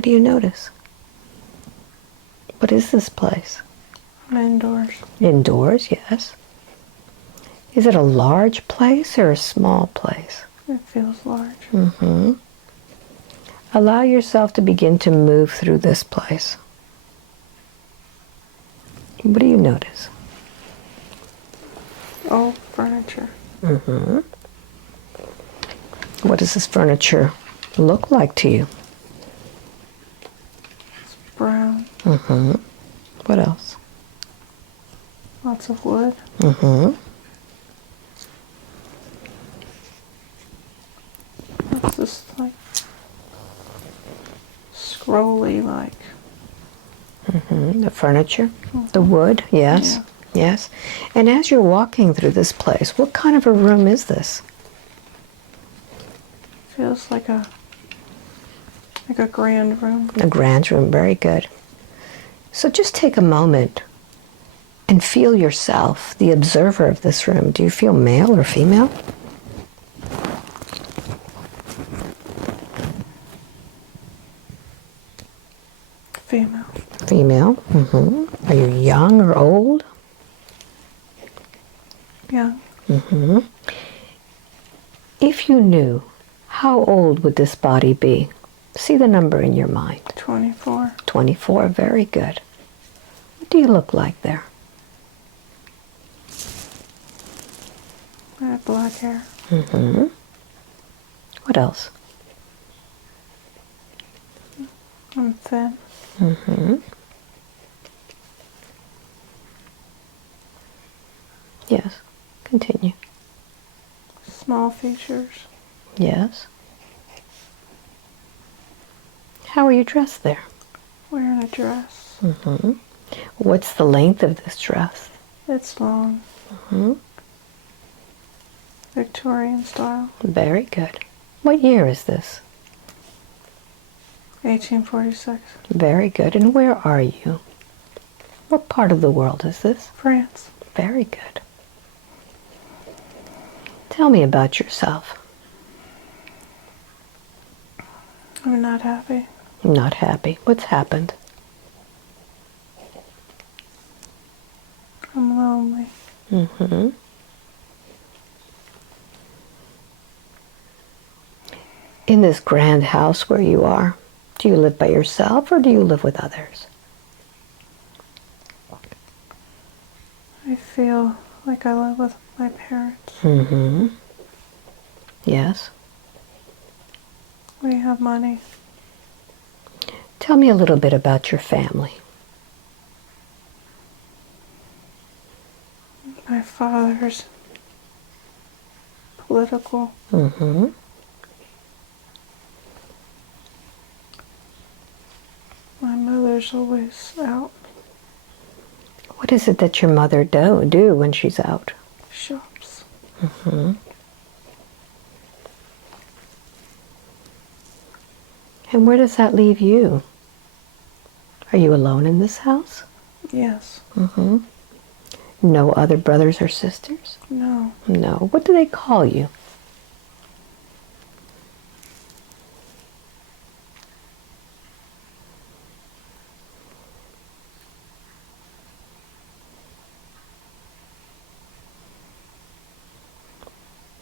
What do you notice? What is this place? Indoors. Indoors, yes. Is it a large place or a small place? It feels large. Mm-hmm. Allow yourself to begin to move through this place. What do you notice? Old furniture. Mm-hmm. What does this furniture look like to you? It's brown. Mm-hmm. What else? Lots of wood. Mm-hmm. It's just like scrolly, like. Mm-hmm. The furniture, the wood, yes, Yeah. yes. And as you're walking through this place, what kind of a room is this? Feels like a grand room. A grand room, very good. So just take a moment and feel yourself, the observer of this room. Do you feel male or female? Female. Female. Mm-hmm. Are you young or old? Young. Mm-hmm. If you knew, how old would this body be? See the number in your mind. 24. 24, very good. What do you look like there? I have black hair. Mm-hmm. What else? I'm thin. Mm-hmm. Yes, continue. Small features. Yes. How are you dressed there? Wearing a dress. Mm-hmm. What's the length of this dress? It's long. Mm-hmm. Victorian style. Very good. What year is this? 1846. Very good. And where are you? What part of the world is this? France. Very good. Tell me about yourself. I'm not happy. Not happy. What's happened? I'm lonely. Mm-hmm. In this grand house where you are, do you live by yourself or do you live with others? I feel like I live with my parents. Mm-hmm. Yes. We have money. Tell me a little bit about your family. My father's political. Mm-hmm. My mother's always out. What is it that your mother do when she's out? Shops. Mm-hmm. And where does that leave you? Are you alone in this house? Yes. Mm-hmm. No other brothers or sisters? No. No. What do they call you?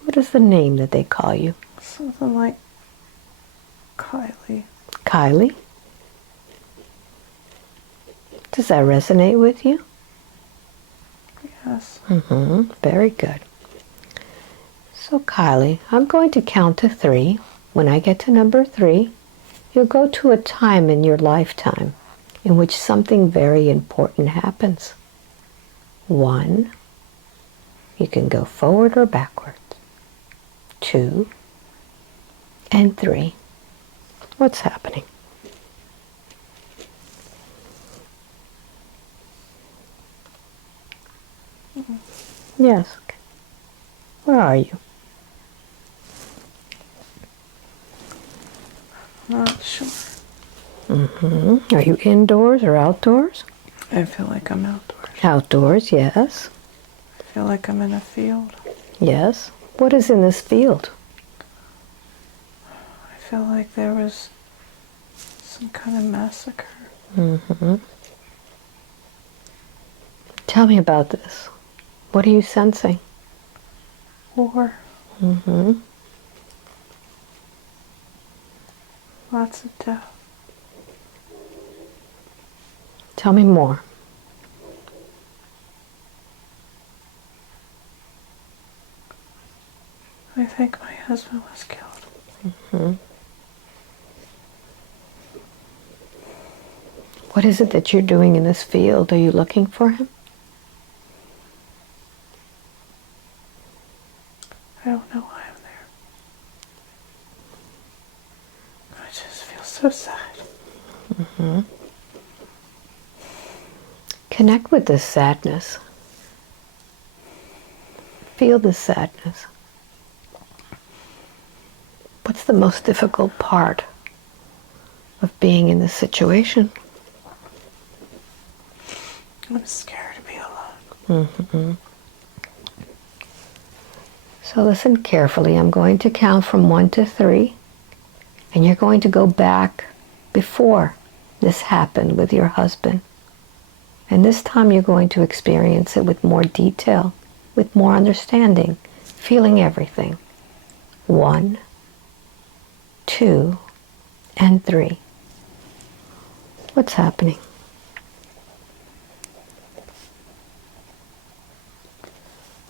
What is the name that they call you? Something like Kylie. Kylie? Does that resonate with you? Yes. Mm-hmm. Very good. So Kylie, I'm going to count to 3. When I get to number 3, you'll go to a time in your lifetime in which something very important happens. 1, you can go forward or backwards. 2, and 3. What's happening? Yes. Where are you? Not sure. Mm-hmm. Are you indoors or outdoors? I feel like I'm outdoors. Outdoors, yes. I feel like I'm in a field. Yes. What is in this field? I feel like there was some kind of massacre. Mm-hmm. Tell me about this. What are you sensing? War. Mm-hmm. Lots of death. Tell me more. I think my husband was killed. Mm-hmm. What is it that you're doing in this field? Are you looking for him? I don't know why I'm there. I just feel so sad. Mm-hmm. Connect with this sadness. Feel this sadness. What's the most difficult part of being in this situation? I'm scared to be alone. Mm-hmm. So listen carefully. I'm going to count from 1 to 3, and you're going to go back before this happened with your husband. And this time you're going to experience it with more detail, with more understanding, feeling everything. 1, 2, and 3. What's happening?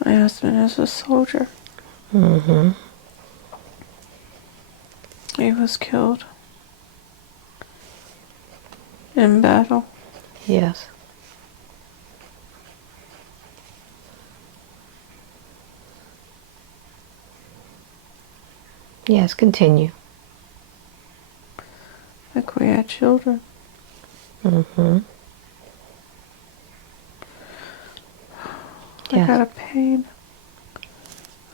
My husband is a soldier. Mm-hmm. He was killed in battle. Yes. Yes, continue. Like we had children. Mm-hmm. I got a pain.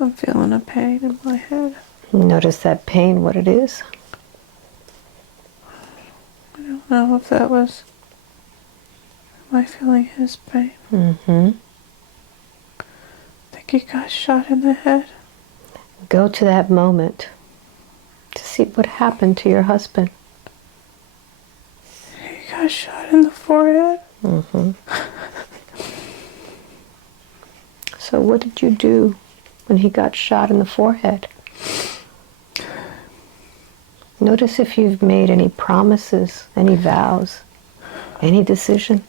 I'm feeling a pain in my head. Notice that pain, what it is. I don't know if that was... Am I feeling his pain? Mm-hmm. I think he got shot in the head. Go to that moment to see what happened to your husband. He got shot in the forehead. Mm-hmm. So what did you do when he got shot in the forehead? Notice if you've made any promises, any vows, any decision.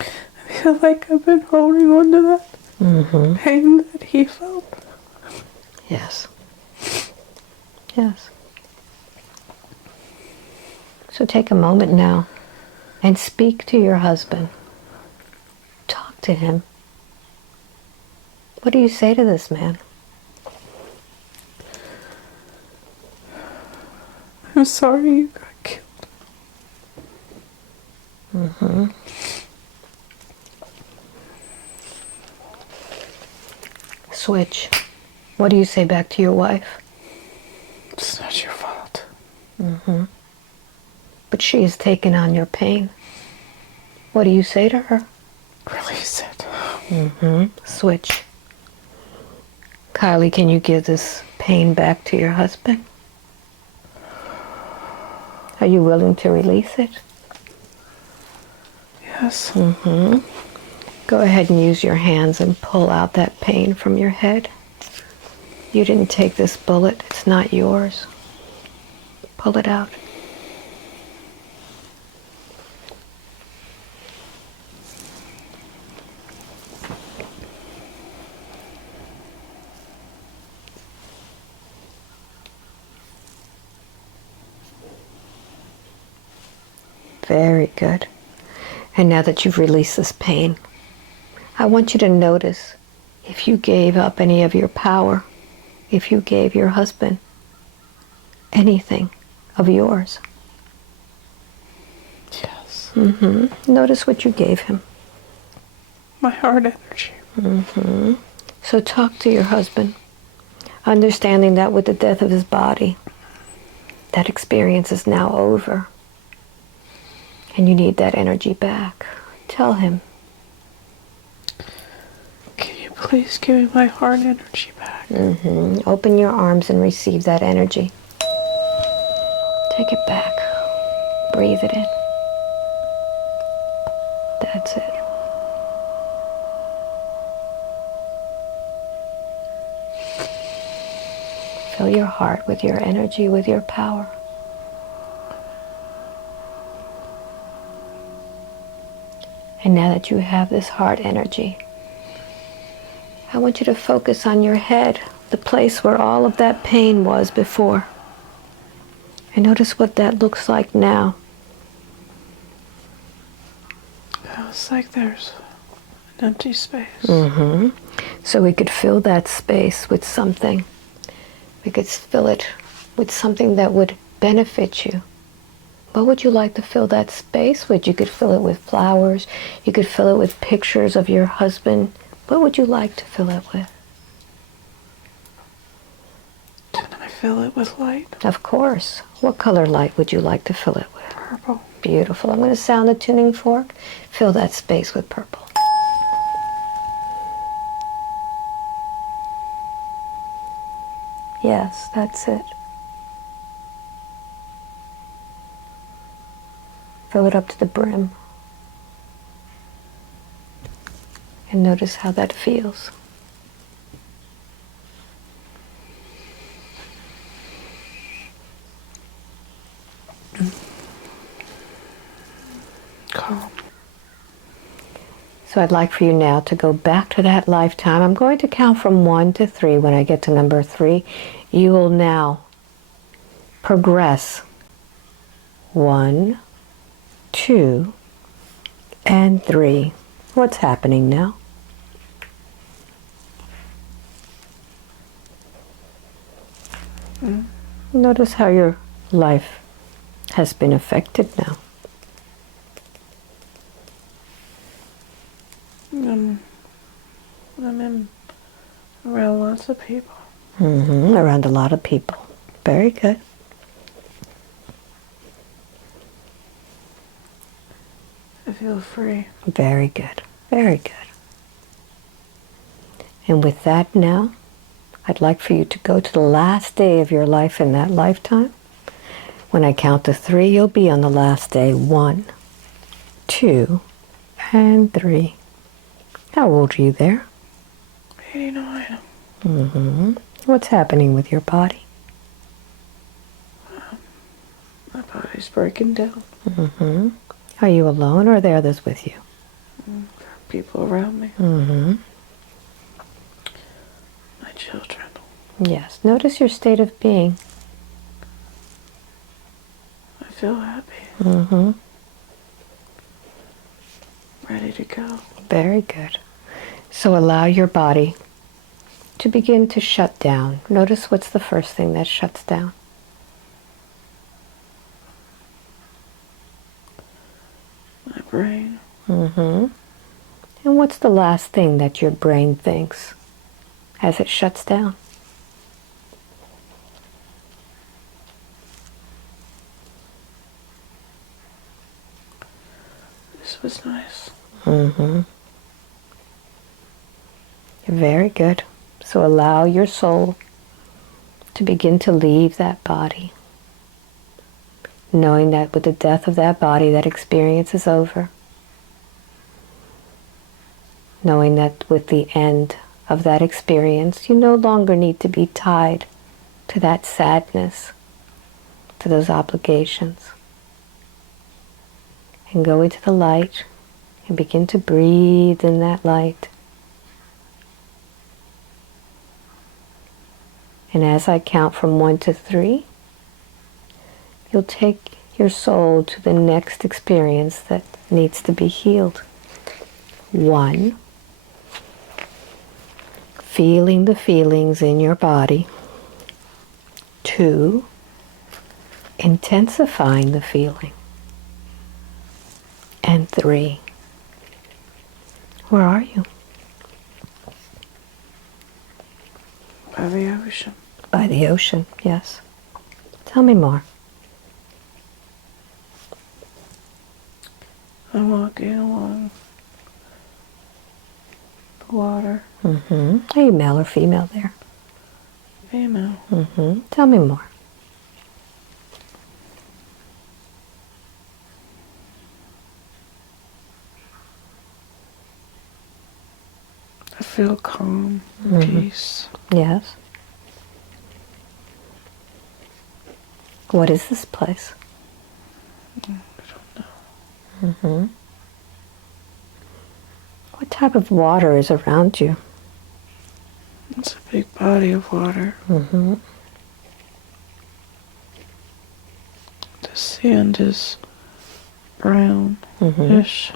I feel like I've been holding on to that pain that he felt. Yes. Yes. So take a moment now and speak to your husband. Talk to him. What do you say to this man? I'm sorry you got killed. Mm-hmm. Switch. What do you say back to your wife? It's not your fault. Mm-hmm. But she has taken on your pain. What do you say to her? Release it. Mm-hmm. Switch. Kylie, can you give this pain back to your husband? Are you willing to release it? Yes. Mm-hmm. Go ahead and use your hands and pull out that pain from your head. You didn't take this bullet. It's not yours. Pull it out. Very good. And now that you've released this pain, I want you to notice if you gave up any of your power, if you gave your husband anything of yours. Yes. Mm-hmm. Notice what you gave him. My heart energy. Mm-hmm. So talk to your husband, understanding that with the death of his body, that experience is now over. And you need that energy back. Tell him. Can you please give me my heart energy back? Mm-hmm. Open your arms and receive that energy. Take it back. Breathe it in. That's it. Fill your heart with your energy, with your power. And now that you have this heart energy, I want you to focus on your head, the place where all of that pain was before. And notice what that looks like now. It's like there's an empty space. Mm-hmm. So we could fill that space with something. We could fill it with something that would benefit you. What would you like to fill that space with? You could fill it with flowers. You could fill it with pictures of your husband. What would you like to fill it with? Can I fill it with light? Of course. What color light would you like to fill it with? Purple. Beautiful. I'm going to sound the tuning fork. Fill that space with purple. Yes, that's it. Fill it up to the brim. And notice how that feels. Calm. So I'd like for you now to go back to that lifetime. I'm going to count from 1 to 3. When I get to number 3, you will now progress 1, 2, and 3. What's happening now? Notice how your life has been affected now. I'm in around lots of people. Around a lot of people. Very good. I feel free. Very good. Very good. And with that now, I'd like for you to go to the last day of your life in that lifetime. When I count to 3, you'll be on the last day. 1, 2, and 3. How old are you there? 89. What's happening with your body? My body's breaking down. Are you alone or are there others with you? There are people around me. My children. Yes. Notice your state of being. I feel happy. Ready to go. Very good. So allow your body to begin to shut down. Notice what's the first thing that shuts down. My brain. And what's the last thing that your brain thinks as it shuts down? This was nice. Very good. So allow your soul to begin to leave that body, knowing that with the death of that body, that experience is over. Knowing that with the end of that experience, you no longer need to be tied to that sadness, to those obligations. And go into the light and begin to breathe in that light. And as I count from 1 to 3, you'll take your soul to the next experience that needs to be healed. 1, feeling the feelings in your body. 2, intensifying the feeling. And 3, where are you? By the ocean. By the ocean, yes. Tell me more. I'm walking along the water. Are you male or female there? Female. Tell me more. feel calm and peace. Yes. What is this place? I don't know. What type of water is around you? It's a big body of water. The sand is brownish.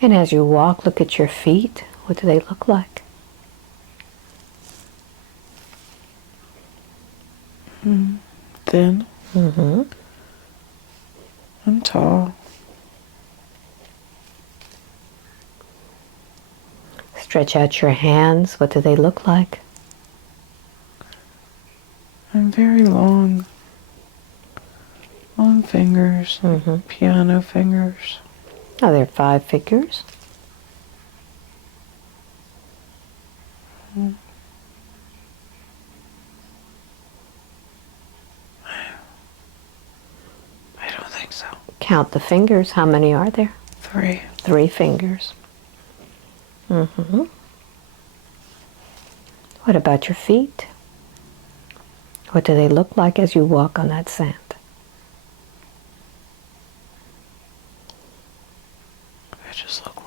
And as you walk, look at your feet. What do they look like? Thin and tall. Stretch out your hands. What do they look like? And very long. Long fingers, piano fingers. Are there 5 fingers? I don't think so. Count the fingers. How many are there? 3. 3 fingers. What about your feet? What do they look like as you walk on that sand? They just look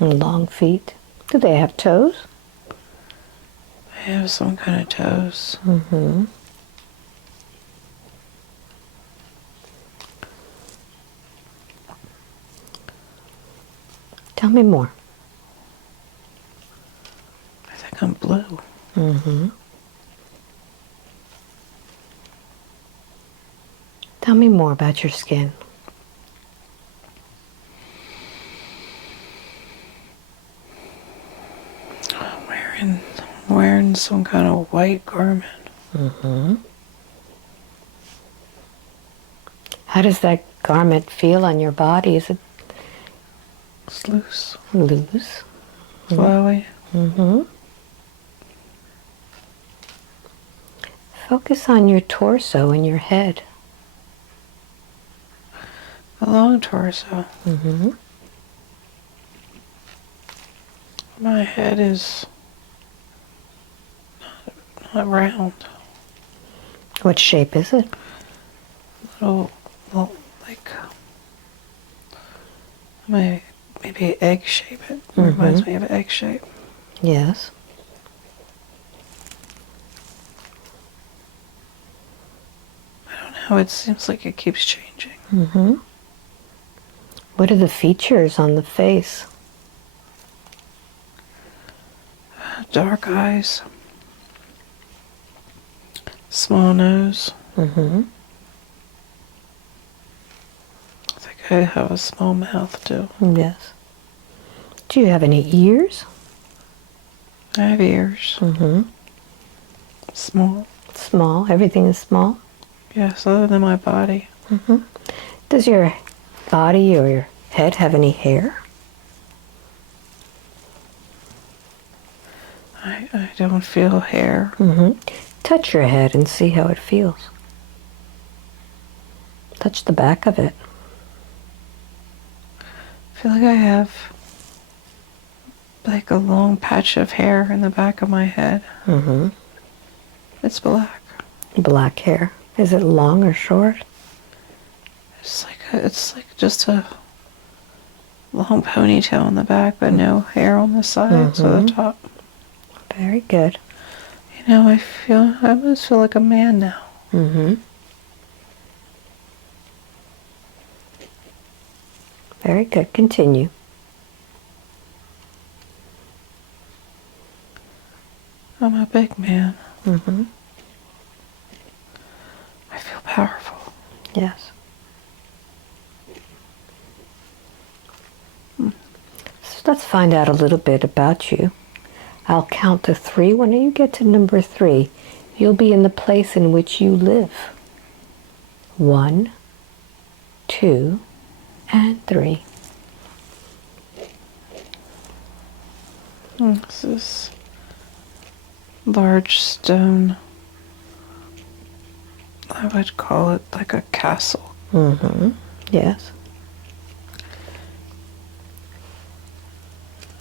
long. Long feet. Do they have toes? They have some kind of toes. Tell me more. I think I'm blue. Tell me more about your skin. I'm wearing some kind of white garment. How does that garment feel on your body? Is it It's loose. loose? Flowy. Focus on your torso and your head. A long torso. My head is not round. What shape is it? Little like maybe egg shape. It reminds me of an egg shape. Yes. I don't know. It seems like it keeps changing. What are the features on the face? Dark eyes. Small nose. I think I have a small mouth too. Yes. Do you have any ears? I have ears. Small. Small. Everything is small. Yes, other than my body. Does your body or your head have any hair? I don't feel hair. Touch your head and see how it feels. Touch the back of it. I feel like I have like a long patch of hair in the back of my head. It's black. Black hair. Is it long or short? It's like just a long ponytail in the back, but no hair on the sides or the top. Very good. You know, I almost feel like a man now. Very good. Continue. I'm a big man. I feel powerful. Yes. So let's find out a little bit about you. I'll count to 3. When you get to number 3, you'll be in the place in which you live. 1, 2, and 3. This is large stone. I would call it like a castle. Yes.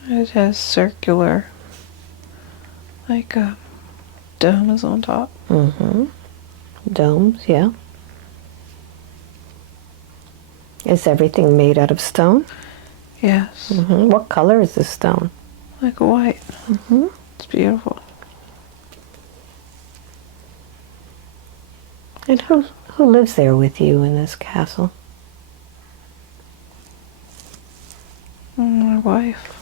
It has circular, like a dome is on top. Mm-hmm. Domes, yeah. Is everything made out of stone? Yes. Mm-hmm. What color is the stone? Like white. Mm-hmm. It's beautiful. And who lives there with you in this castle? My wife.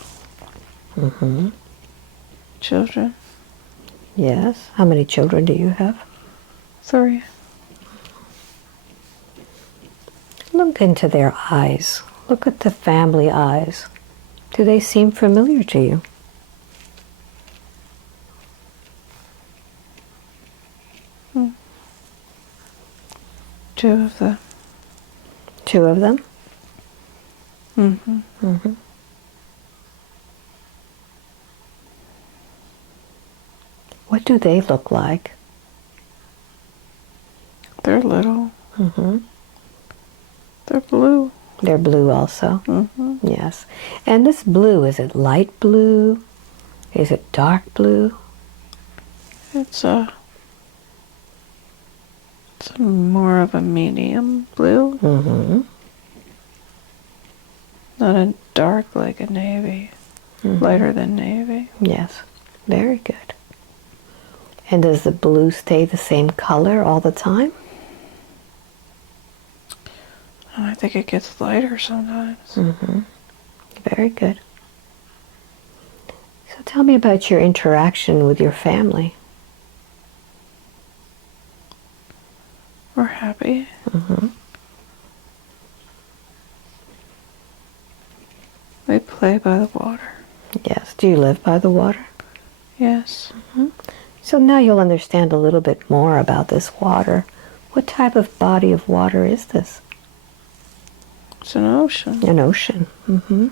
Mm-hmm. Children. Yes. How many children do you have? 3. Look into their eyes. Look at the family eyes. Do they seem familiar to you? Hmm. 2 of them. 2 of them? Mm-hmm. Mm-hmm. What do they look like? They're little. Mm-hmm. They're blue. They're blue also? Mm-hmm. Yes. And this blue, is it light blue? Is it dark blue? It's more of a medium blue. Mm-hmm. Not a dark like a navy. Mm-hmm. Lighter than navy. Yes. Very good. And does the blue stay the same color all the time? I think it gets lighter sometimes. Mm-hmm. Very good. So tell me about your interaction with your family. We're happy. Mm-hmm. We play by the water. Yes. Do you live by the water? Yes. Mm-hmm. So now you'll understand a little bit more about this water. What type of body of water is this? It's an ocean. An ocean. Mm-hmm.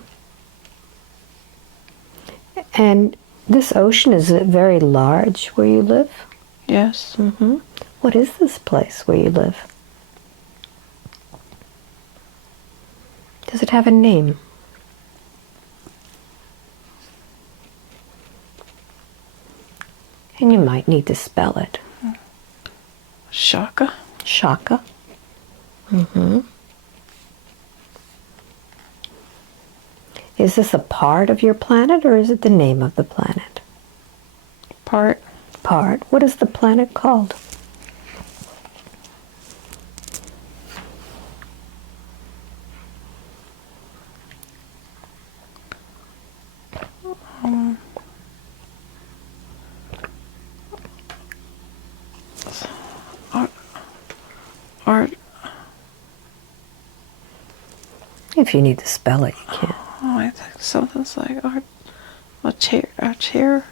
And this ocean, is it very large where you live? Yes. Mm-hmm. What is this place where you live? Does it have a name? And you might need to spell it. Shaka. Shaka. Mm-hmm. Is this a part of your planet or is it the name of the planet? Part. Part. What is the planet called? Art. If you need to spell it, you can. Oh, I think something's like art. Ateria.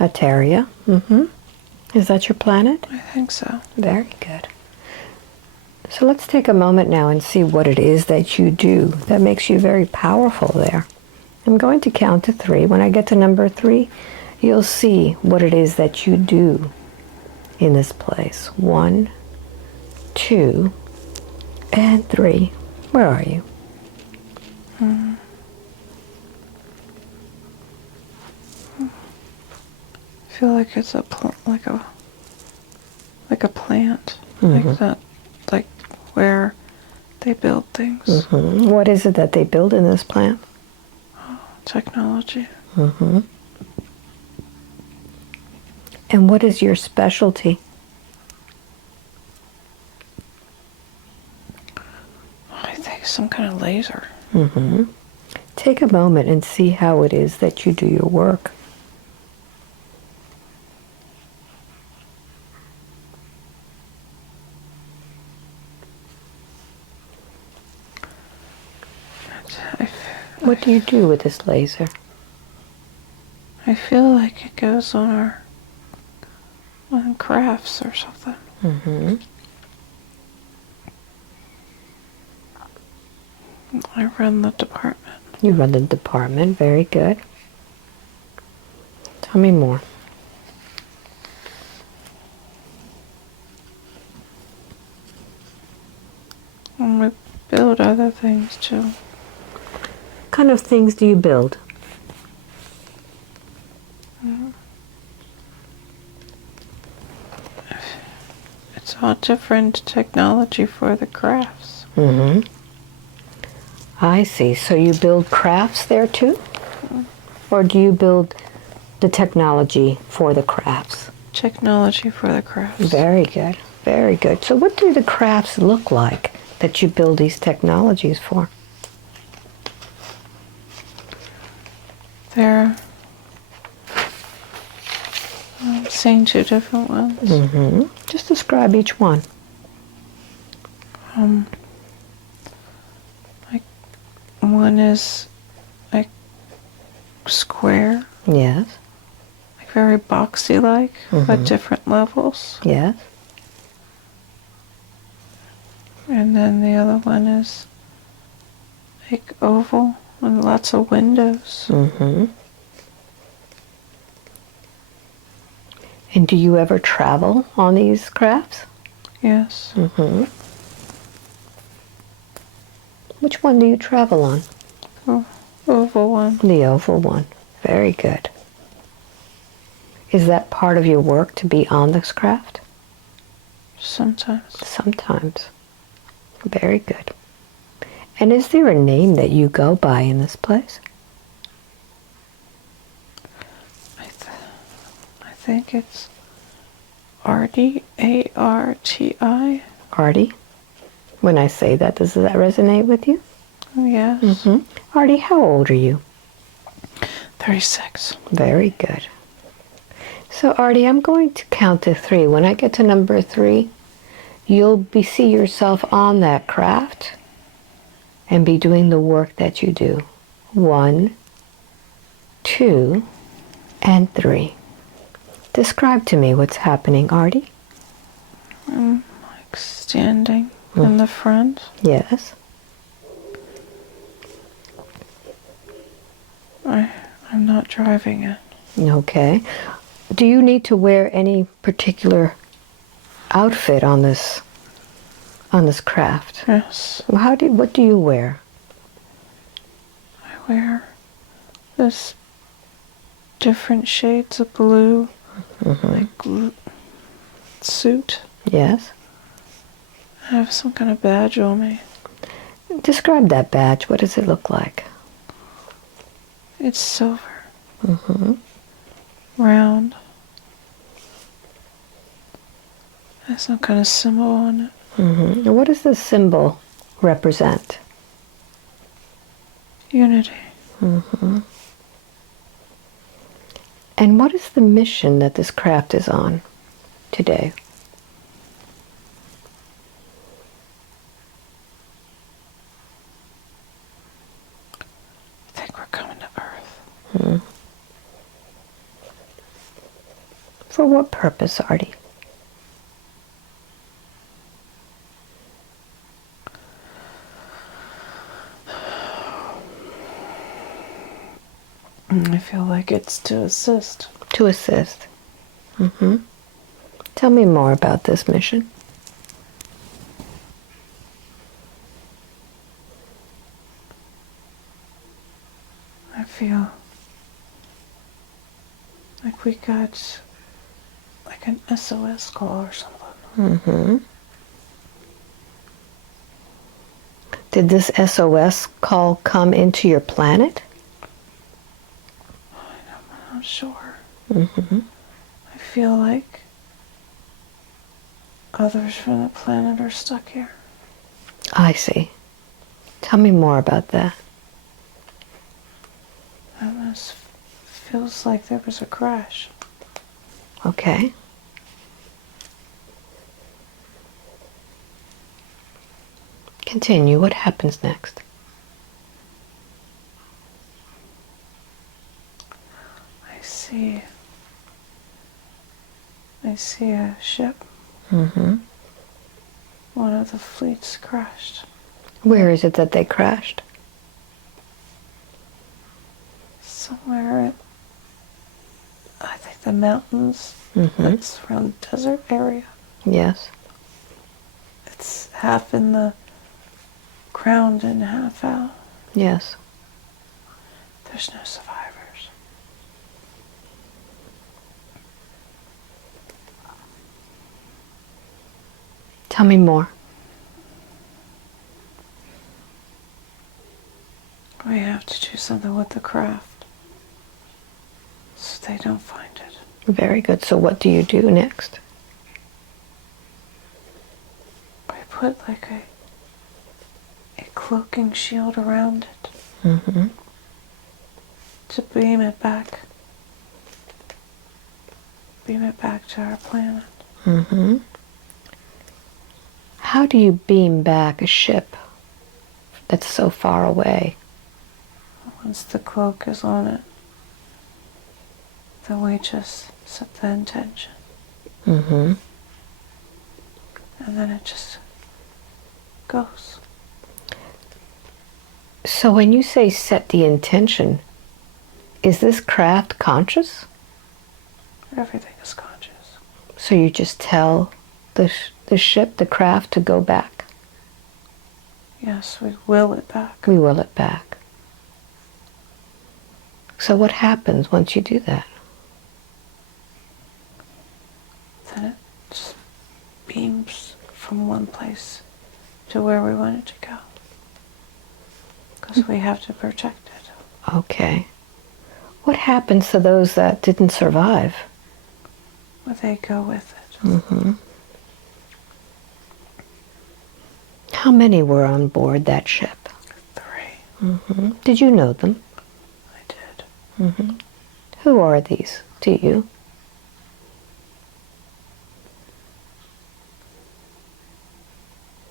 Ateria. Mm-hmm. Is that your planet? I think so. Very good. So let's take a moment now and see what it is that you do that makes you very powerful there. I'm going to count to 3. When I get to number 3, you'll see what it is that you do in this place. 1, 2, and 3. Where are you? I feel like it's like a plant, like that, like where they build things. Mm-hmm. What is it that they build in this plant? Technology. Mm-hmm. And what is your specialty? I think some kind of laser. Mm-hmm. Take a moment and see how it is that you do your work. What do you do with this laser? I feel like it goes on crafts or something. Mm-hmm. I run the department. You run the department. Very good. Tell me more. And we build other things too. kind of things do you build? It's all different technology for the crafts. Mm-hmm. I see. So you build crafts there too? Or do you build the technology for the crafts? Technology for the crafts. Very good. Very good. So what do the crafts look like that you build these technologies for? They're I'm seeing two different ones. Mm-hmm. Just describe each one. Like one is like square, Yes. like very boxy like, but different levels. Yes. And then the other one is like oval with lots of windows. Mm-hmm. And do you ever travel on these crafts? Yes. Mm-hmm. Which one do you travel on? Oval one. The oval one. Very good. Is that part of your work to be on this craft? Sometimes. Sometimes. Very good. And is there a name that you go by in this place? I think it's Artie, A-R-T-I. Artie? When I say that, does that resonate with you? Yes. Mm-hmm. Artie, how old are you? 36. Very good. So Artie, I'm going to count to 3. When I get to number 3, you'll see yourself on that craft and be doing the work that you do. 1, 2, and 3. Describe to me what's happening, Artie. I'm like standing in the front. Yes. I'm not driving it. Okay. Do you need to wear any particular outfit on this craft? Yes. What do you wear? I wear this different shades of blue, like suit. Yes. I have some kind of badge on me. Describe that badge. What does it look like? It's silver. Mm-hmm. Round. Has some kind of symbol on it. Mm-hmm. And what does this symbol represent? Unity. Mm-hmm. And what is the mission that this craft is on today? I think we're coming to Earth. Mm. For what purpose, Artie? I feel like it's to assist. To assist. Mm-hmm. Tell me more about this mission. I feel like we got like an SOS call or something. Mm-hmm. Did this SOS call come into your planet? I'm not sure. Mm-hmm. I feel like others from the planet are stuck here. I see. Tell me more about that. It feels like there was a crash. Okay. Continue. What happens next? I see a ship. Mm-hmm. One of the fleets crashed. Where is it that they crashed? Somewhere in, I think, the mountains. Mm-hmm. It's around the desert area. Yes. It's half in the ground and half out. Yes. There's no survivors. Tell me more. We have to do something with the craft so they don't find it. Very good. So what do you do next? We put like a cloaking shield around it Mm-hmm. to beam it back. Beam it back to our planet. Mm-hmm. How do you beam back a ship that's so far away? Once the cloak is on it, then we just set the intention. Mm-hmm. And then it just goes. So when you say set the intention, is this craft conscious? Everything is conscious. So you just tell the ship, the craft, to go back? Yes, we will it back. We will it back. So what happens once you do that? Then it just beams from one place to where we want it to go. Because we have to protect it. Okay. What happens to those that didn't survive? Well, they go with it. Mm-hmm. How many were on board that ship? 3. Mm-hmm. Did you know them? I did. Mm-hmm. Who are these to you?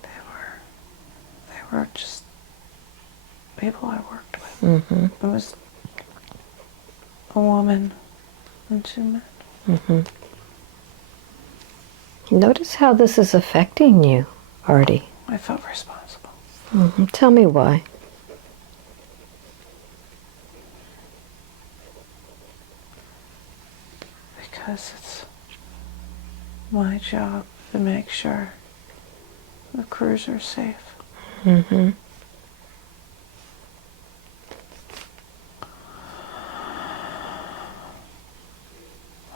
They were just people I worked with. Mm-hmm. It was a woman and 2 men. Mm-hmm. Notice how this is affecting you, Artie. I felt responsible. Mm-hmm. Tell me why. Because it's my job to make sure the crews are safe. Mm-hmm.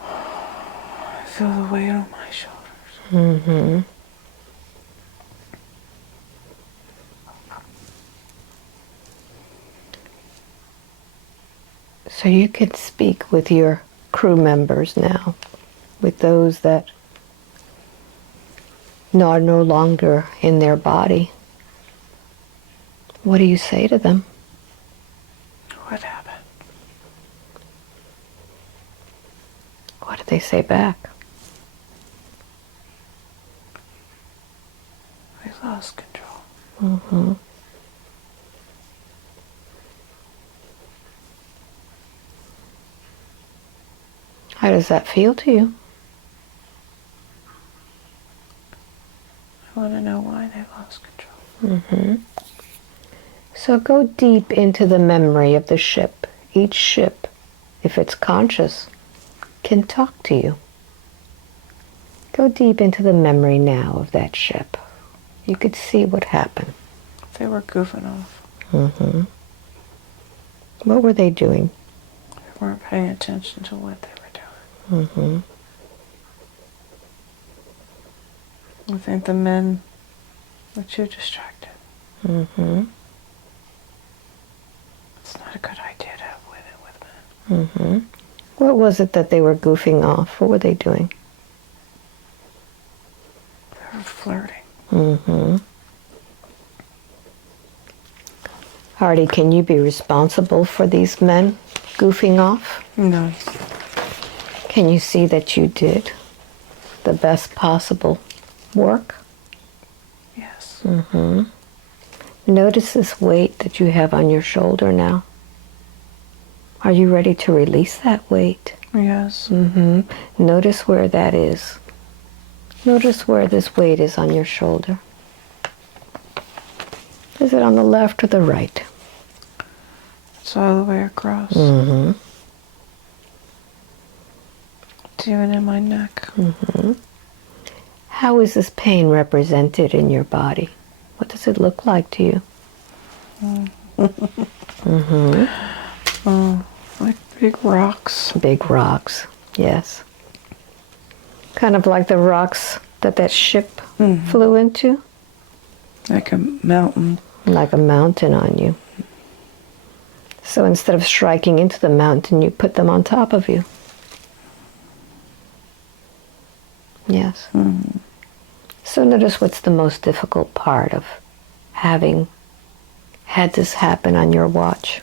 I feel the weight on my shoulders. Mm-hmm. So you can speak with your crew members now, with those that are no longer in their body. What do you say to them? What happened? What do they say back? We lost control. Mm-hmm. How does that feel to you? I want to know why they lost control. Mm-hmm. So go deep into the memory of the ship. Each ship, if it's conscious, can talk to you. Go deep into the memory now of that ship. You could see what happened. They were goofing off. Mm-hmm. What were they doing? They weren't paying attention to what they were doing. Mm-hmm. I think the men were too distracted. Mm-hmm. It's not a good idea to have women with men. Mm-hmm. What was it that they were goofing off? What were they doing? They were flirting. Mm-hmm. Artie, can you be responsible for these men goofing off? No. Can you see that you did the best possible work? Yes. Mm-hmm. Notice this weight that you have on your shoulder now. Are you ready to release that weight? Yes. Mm-hmm. Notice where that is. Notice where this weight is on your shoulder. Is it on the left or the right? It's all the way across. Mm-hmm. It's even in my neck. Mm-hmm. How is this pain represented in your body? What does it look like to you? Mm-hmm. Oh, like big rocks. Big rocks, yes. Kind of like the rocks that ship flew into. Like a mountain. Like a mountain on you. So instead of striking into the mountain, you put them on top of you. Yes. So notice what's the most difficult part of having had this happen on your watch.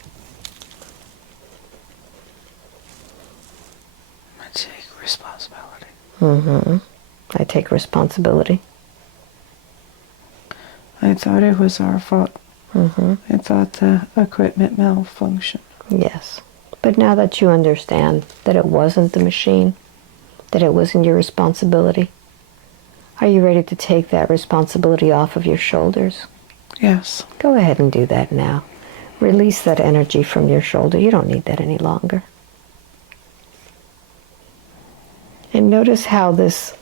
I take responsibility. I take responsibility. I thought it was our fault. I thought the equipment malfunctioned. Yes. But now that you understand that it wasn't the machine, that it wasn't your responsibility, are you ready to take that responsibility off of your shoulders? Yes. Go ahead and do that now. Release that energy from your shoulder. You don't need that any longer. And notice how this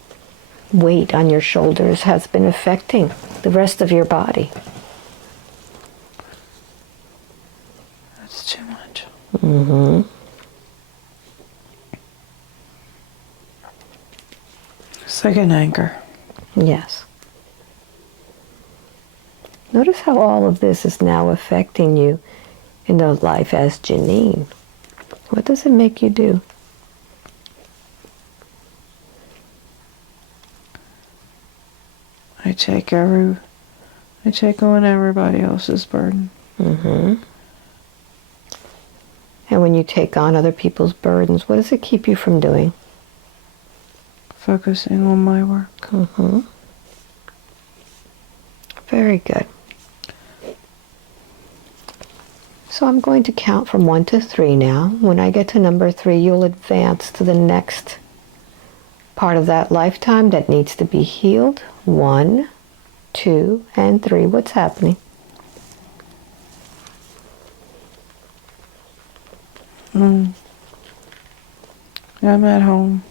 weight on your shoulders has been affecting the rest of your body. That's too much. It's like an anchor. Yes. Notice how all of this is now affecting you in the life as Janine. What does it make you do? I take on everybody else's burden. And when you take on other people's burdens, what does it keep you from doing? Focusing on my work. Very good. So I'm going to count from 1 to 3 now. When I get to number 3, you'll advance to the next part of that lifetime that needs to be healed. 1, 2, and 3. What's happening? I'm at home.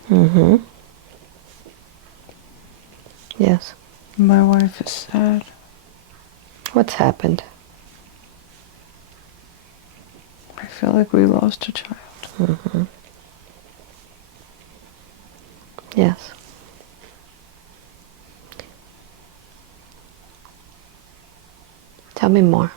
Yes. My wife is sad. What's happened? I feel like we lost a child. Yes. Tell me more.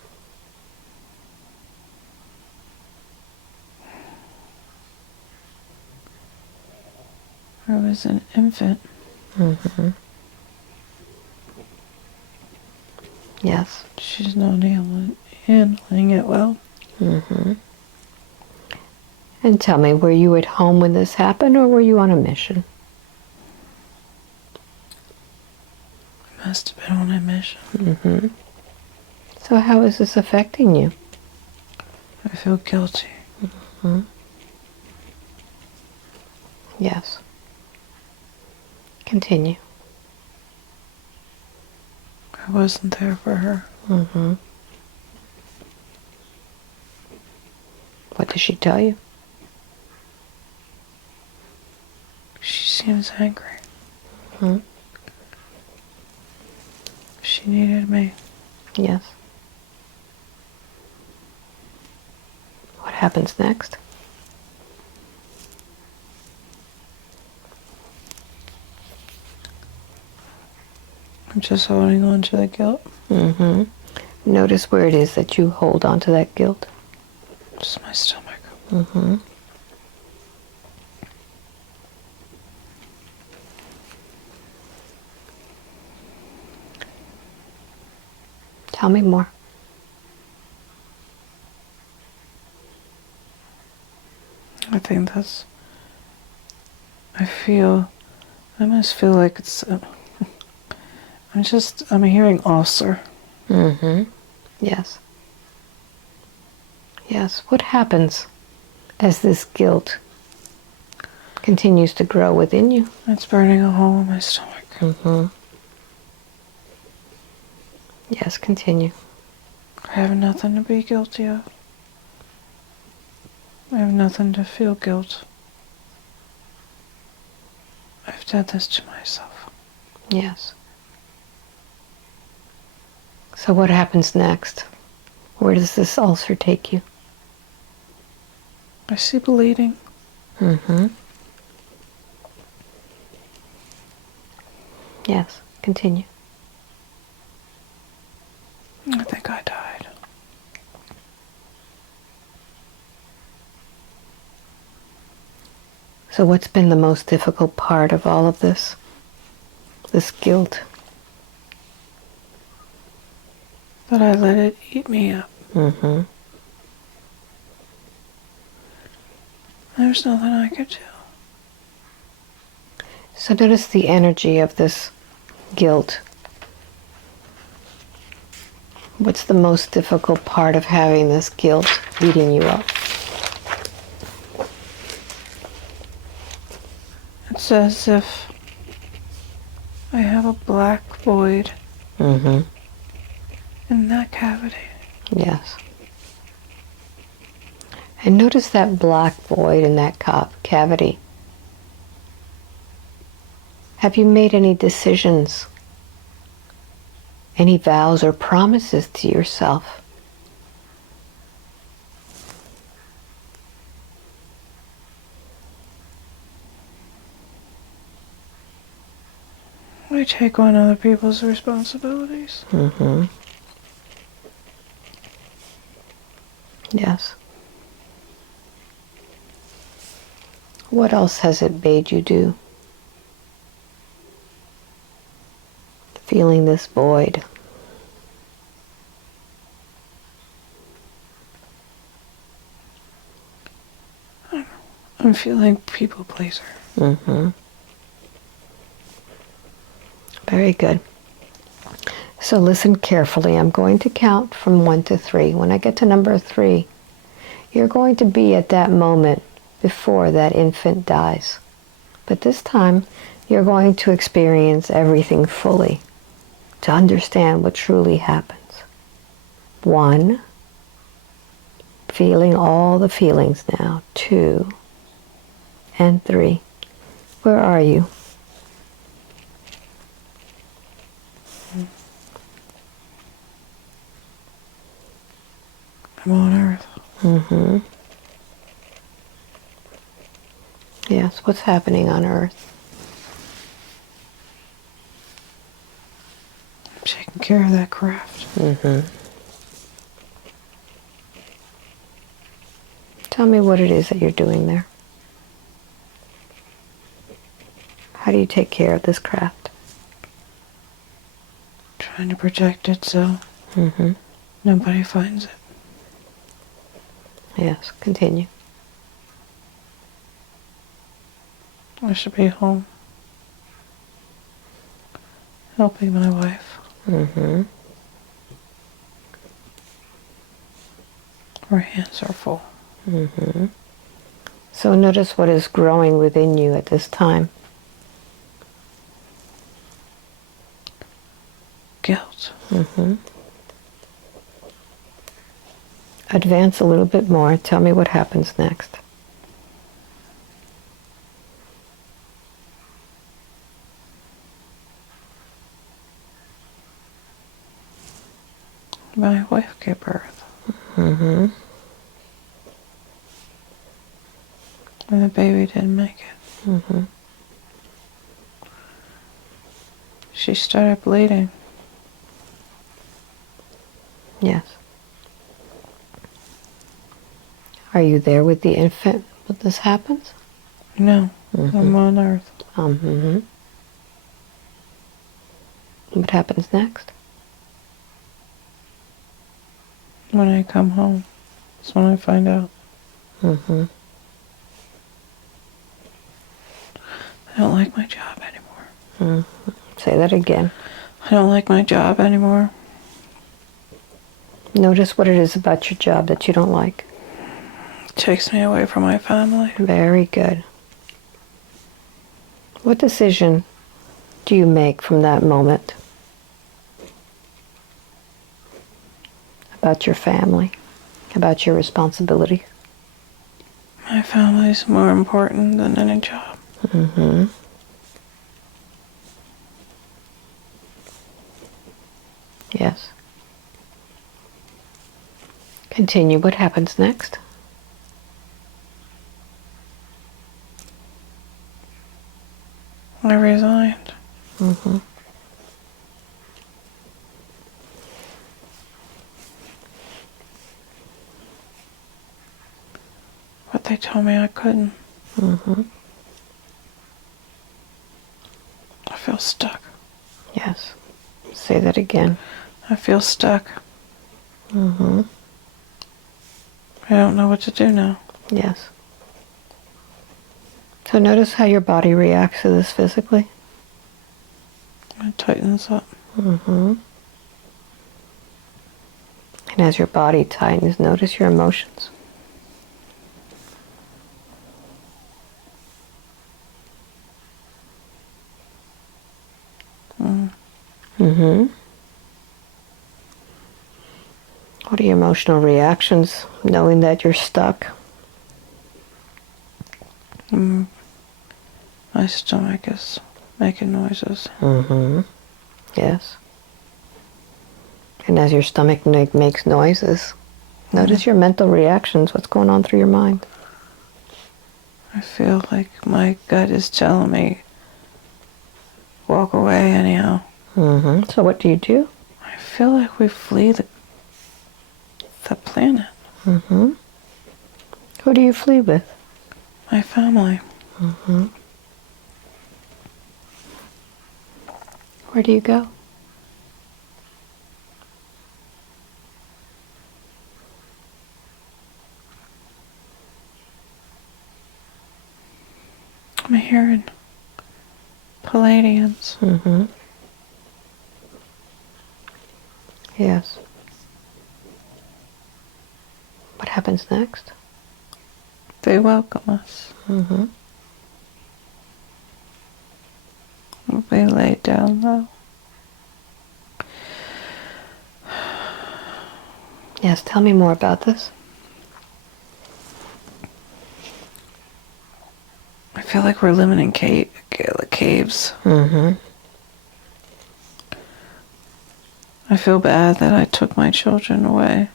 I was an infant. Yes. She's not handling it well. And tell me, were you at home when this happened, or were you on a mission? Must have been on a mission. So how is this affecting you? I feel guilty. Yes. Continue. I wasn't there for her. What does she tell you? She seems angry. She needed me. Yes. What happens next? I'm just holding on to the guilt. Notice where it is that you hold on to that guilt. Just my stomach. Tell me more. I think that's... I must feel like it's... I'm hearing ulcer. Yes. Yes. What happens as this guilt continues to grow within you? It's burning a hole in my stomach. Yes, continue. I have nothing to be guilty of. I have nothing to feel guilt. I've done this to myself. Yes. So what happens next? Where does this ulcer take you? I see bleeding. Mm-hmm. Yes, continue. I think I died. So what's been the most difficult part of all of this? This guilt? But I let it eat me up. Mm-hmm. There's nothing I could do. So notice the energy of this guilt. What's the most difficult part of having this guilt eating you up? It's as if I have a black void Mm-hmm. in that cavity. Yes. And notice that black void in that cavity. Have you made any decisions, any vows or promises to yourself? I take on other people's responsibilities. Mm-hmm. Yes. What else has it made you do? Feeling this void. I'm feeling people pleaser. Mm-hmm. Very good. So listen carefully. I'm going to count from 1 to 3. When I get to number 3, you're going to be at that moment before that infant dies. But this time, you're going to experience everything fully to understand what truly happens. 1, feeling all the feelings now. 2, and 3. Where are you? I'm on Earth. Mm-hmm. Yes, what's happening on Earth? I'm taking care of that craft. Mm-hmm. Tell me what it is that you're doing there. How do you take care of this craft? Trying to protect it so Mm-hmm. nobody finds it. Yes, continue. I should be home. Helping my wife. Mm-hmm. Her hands are full. Mm-hmm. So notice what is growing within you at this time. Guilt. Mm-hmm. Advance a little bit more. Tell me what happens next. My wife gave birth. Mm-hmm. And the baby didn't make it. Mm-hmm. She started bleeding. Yes. Are you there with the infant when this happens? No, Mm-hmm. I'm on Earth. Mm-hmm. What happens next? When I come home, that's when I find out. Mm-hmm. I don't like my job anymore. Mm-hmm. Say that again. I don't like my job anymore. Notice what it is about your job that you don't like. It takes me away from my family. Very good. What decision do you make from that moment about your family, about your responsibility? My family's more important than any job. Mm-hmm. Yes. Continue. What happens next? I resigned. Mm-hmm. But they told me I couldn't. Mm-hmm. I feel stuck. Yes. Say that again. I feel stuck. Mm-hmm. I don't know what to do now. Yes. So notice how your body reacts to this physically. It tightens up. Mm-hmm. And as your body tightens, notice your emotions. Mm-hmm. What are your emotional reactions knowing that you're stuck? My stomach is making noises. Mm-hmm. Yes. And as your stomach makes noises, notice your mental reactions. What's going on through your mind? I feel like my gut is telling me, walk away anyhow. Mm-hmm. So what do you do? I feel like we flee the planet. Mm-hmm. Who do you flee with? My family. Mm-hmm. Where do you go? I'm hearing Palladians. Mm-hmm. Yes. What happens next? They welcome us. Mm-hmm. We lay down low. Yes, tell me more about this. I feel like we're living in caves. Mm-hmm. I feel bad that I took my children away.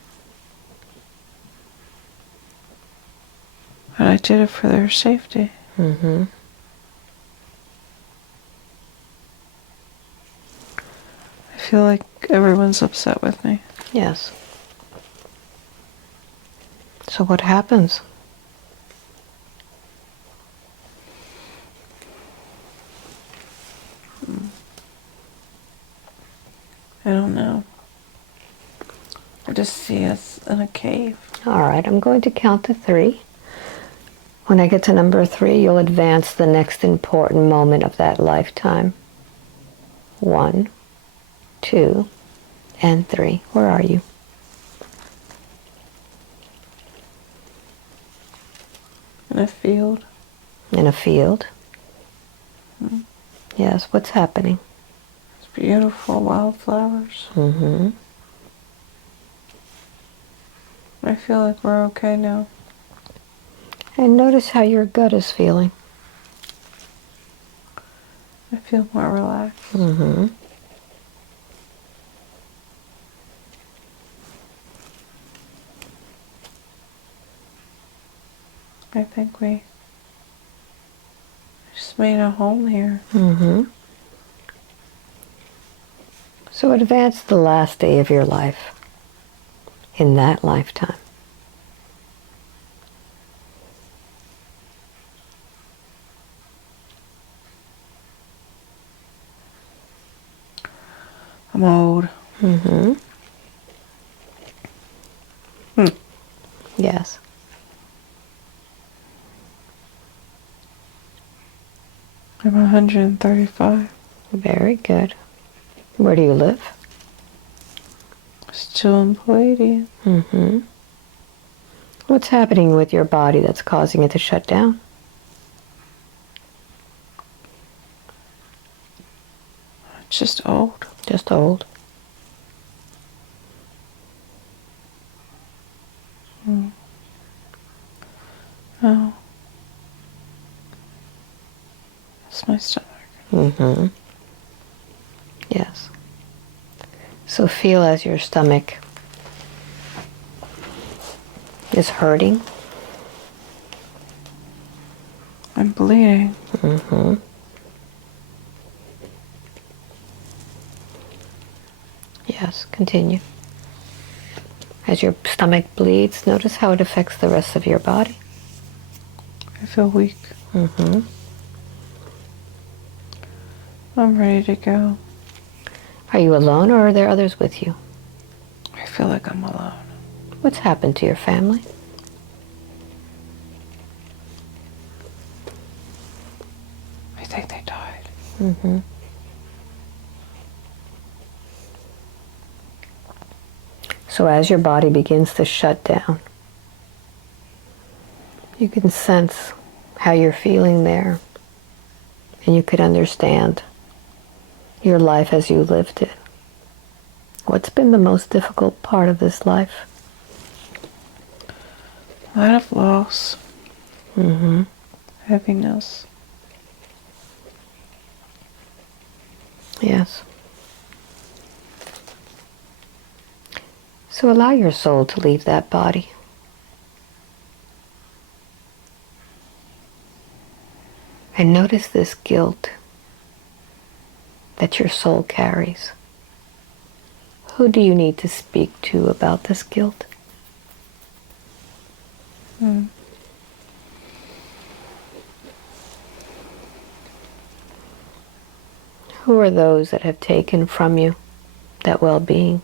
But I did it for their safety. Mm-hmm. I feel like everyone's upset with me. Yes. So what happens? I don't know. I just see us in a cave. All right, I'm going to count to 3. When I get to number 3, you'll advance the next important moment of that lifetime. 1, 2, and 3. Where are you? In a field. In a field? Yes, what's happening? It's beautiful wildflowers. Mm-hmm. I feel like we're okay now. And notice how your gut is feeling. I feel more relaxed. Mm-hmm. I think we just made a home here. Mm-hmm. So advance the last day of your life in that lifetime. I'm old. Mm-hmm. Yes. I'm 135. Very good. Where do you live? Still in Palladian. Mm-hmm. What's happening with your body that's causing it to shut down? It's just old. Just old. Oh. It's my stomach. Mm-hmm. Yes. So feel as your stomach is hurting. I'm bleeding. Mm-hmm. Yes, continue. As your stomach bleeds, notice how it affects the rest of your body. I feel weak. Mm-hmm. I'm ready to go. Are you alone or are there others with you? I feel like I'm alone. What's happened to your family? I think they died. Mm-hmm. So as your body begins to shut down, you can sense how you're feeling there, and you could understand your life as you lived it. What's been the most difficult part of this life? A lot of loss. Mm-hmm. Heaviness. Yes. So allow your soul to leave that body. And notice this guilt that your soul carries. Who do you need to speak to about this guilt? Mm. Who are those that have taken from you that well-being?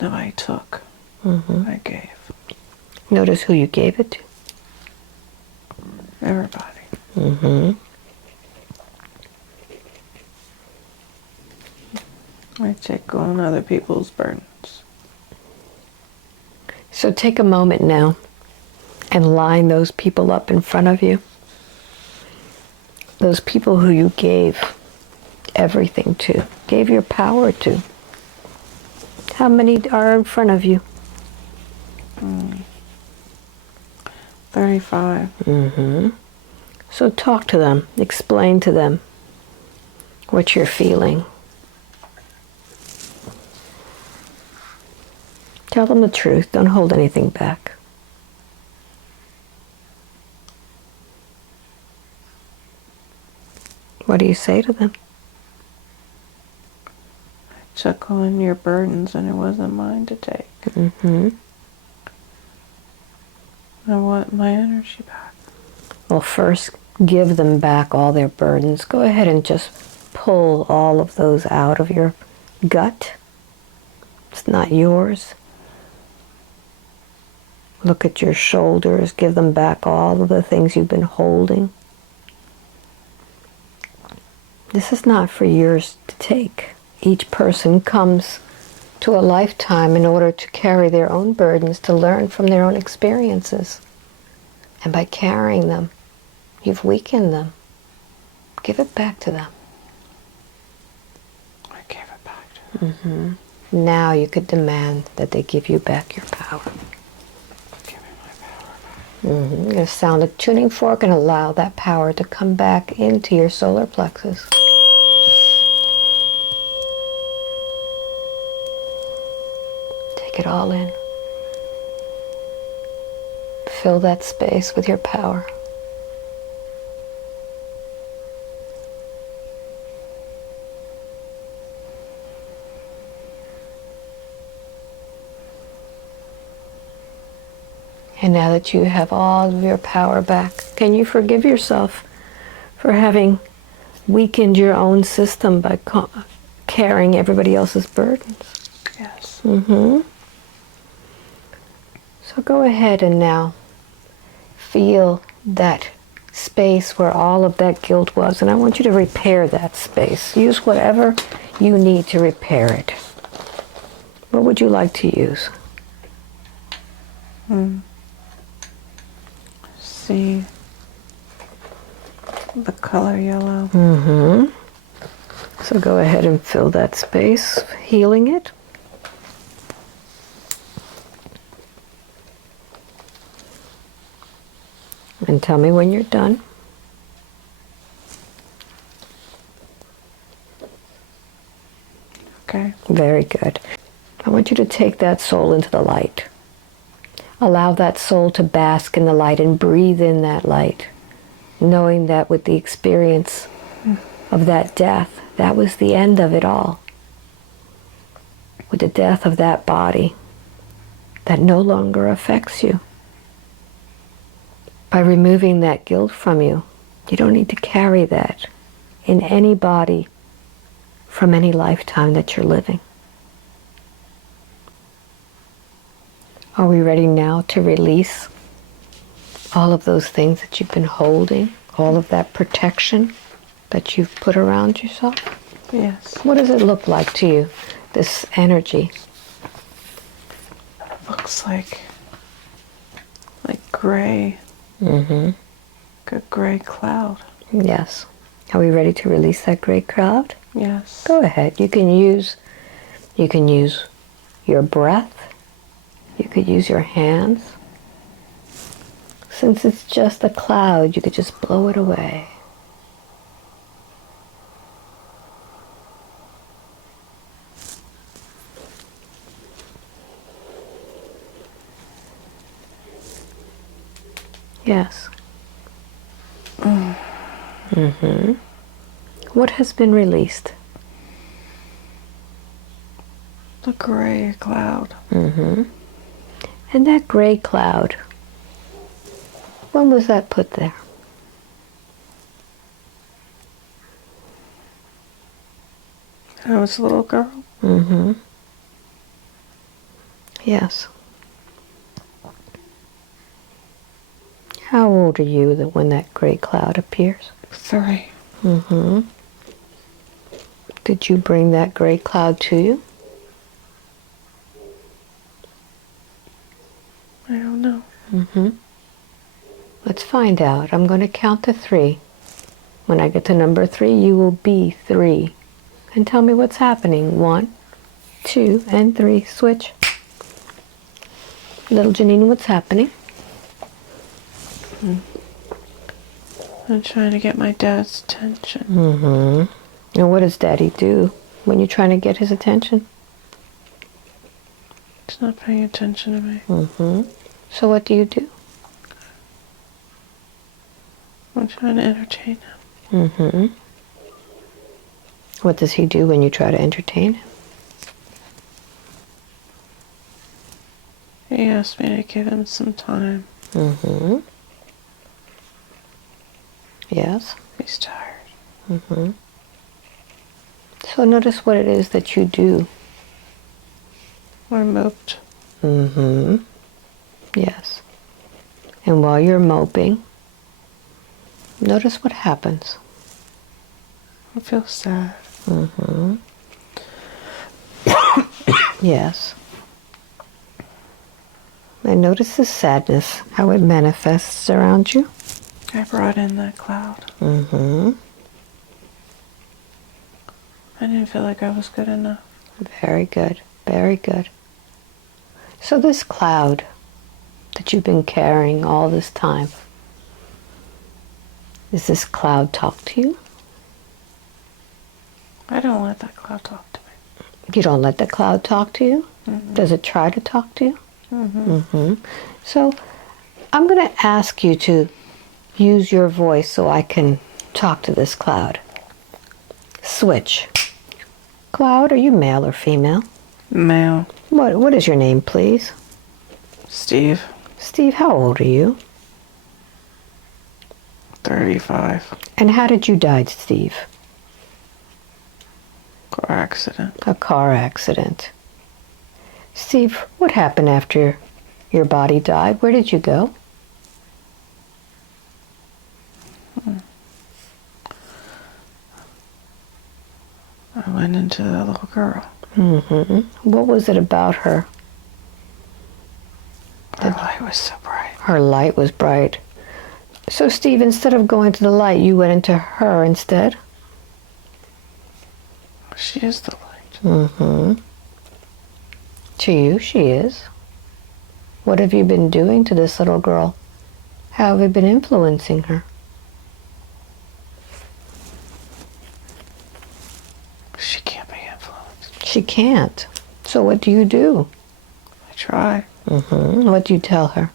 No, I took. Mm-hmm. I gave. Notice who you gave it to. Everybody. Mm-hmm. I take on other people's burdens. So take a moment now and line those people up in front of you. Those people who you gave everything to, gave your power to. How many are in front of you? 35. Mm-hmm. So talk to them, explain to them what you're feeling. Tell them the truth, don't hold anything back. What do you say to them? I took on your burdens and it wasn't mine to take. Mm-hmm. I want my energy back. Well, first, give them back all their burdens. Go ahead and just pull all of those out of your gut. It's not yours. Look at your shoulders. Give them back all of the things you've been holding. This is not for yours to take. Each person comes to a lifetime in order to carry their own burdens, to learn from their own experiences. And by carrying them, you've weakened them. Give it back to them. I gave it back to them. Mm-hmm. Now you could demand that they give you back your power. Give me my power back. Mm-hmm. You're going to sound a tuning fork and allow that power to come back into your solar plexus. Take it all in. Fill that space with your power. And now that you have all of your power back, can you forgive yourself for having weakened your own system by carrying everybody else's burdens? Yes. Mm-hmm. So go ahead and now feel that space where all of that guilt was, and I want you to repair that space. Use whatever you need to repair it. What would you like to use? See the color yellow. Mm-hmm. So go ahead and fill that space, healing it. And tell me when you're done. Okay. Very good. I want you to take that soul into the light. Allow that soul to bask in the light and breathe in that light, knowing that with the experience of that death, that was the end of it all. With the death of that body that no longer affects you. By removing that guilt from you, you don't need to carry that in any body from any lifetime that you're living. Are we ready now to release all of those things that you've been holding, all of that protection that you've put around yourself? Yes. What does it look like to you, this energy? Looks like gray. Mm-hmm. Like a gray cloud. Yes. Are we ready to release that gray cloud? Yes. Go ahead. You can use your breath. You could use your hands. Since it's just a cloud, you could just blow it away. Yes. Mm-hmm. What has been released? The gray cloud. Mm-hmm. And that gray cloud, when was that put there? I was a little girl. Mm-hmm. Yes. How old are you when that gray cloud appears? 3. Mm-hmm. Did you bring that gray cloud to you? I don't know. Mm-hmm. Let's find out. I'm going to count to 3. When I get to number 3, you will be 3. And tell me what's happening. 1, 2, and 3. Switch. Little Janine, what's happening? I'm trying to get my dad's attention. Mm-hmm. And what does Daddy do when you're trying to get his attention? He's not paying attention to me. Mm-hmm. So what do you do? I'm trying to entertain him. Mm-hmm. What does he do when you try to entertain him? He asked me to give him some time. Mm-hmm. Yes. He's tired. Mm-hmm. So notice what it is that you do. We're moped. Mm-hmm. Yes. And while you're moping, notice what happens. I feel sad. Mm-hmm. Yes. And notice the sadness, how it manifests around you. I brought in that cloud. Mm-hmm. I didn't feel like I was good enough. Very good. Very good. So this cloud that you've been carrying all this time, does this cloud talk to you? I don't let that cloud talk to me. You don't let the cloud talk to you? Mm-hmm. Does it try to talk to you? Mm-hmm. Mm-hmm. So I'm going to ask you to use your voice so I can talk to this cloud. Switch. Cloud, are you male or female? Male. What is your name, please? Steve. Steve, how old are you? 35. And how did you die, Steve? Car accident. A car accident. Steve, what happened after your body died? Where did you go? I went into the little girl. Mm-hmm. What was it about her? Her light was so bright. Her light was bright. So, Steve, instead of going to the light, you went into her instead? She is the light. Mm-hmm. To you, she is. What have you been doing to this little girl? How have you been influencing her? She can't be influenced. She can't. So what do you do? I try. Mm-hmm. What do you tell her?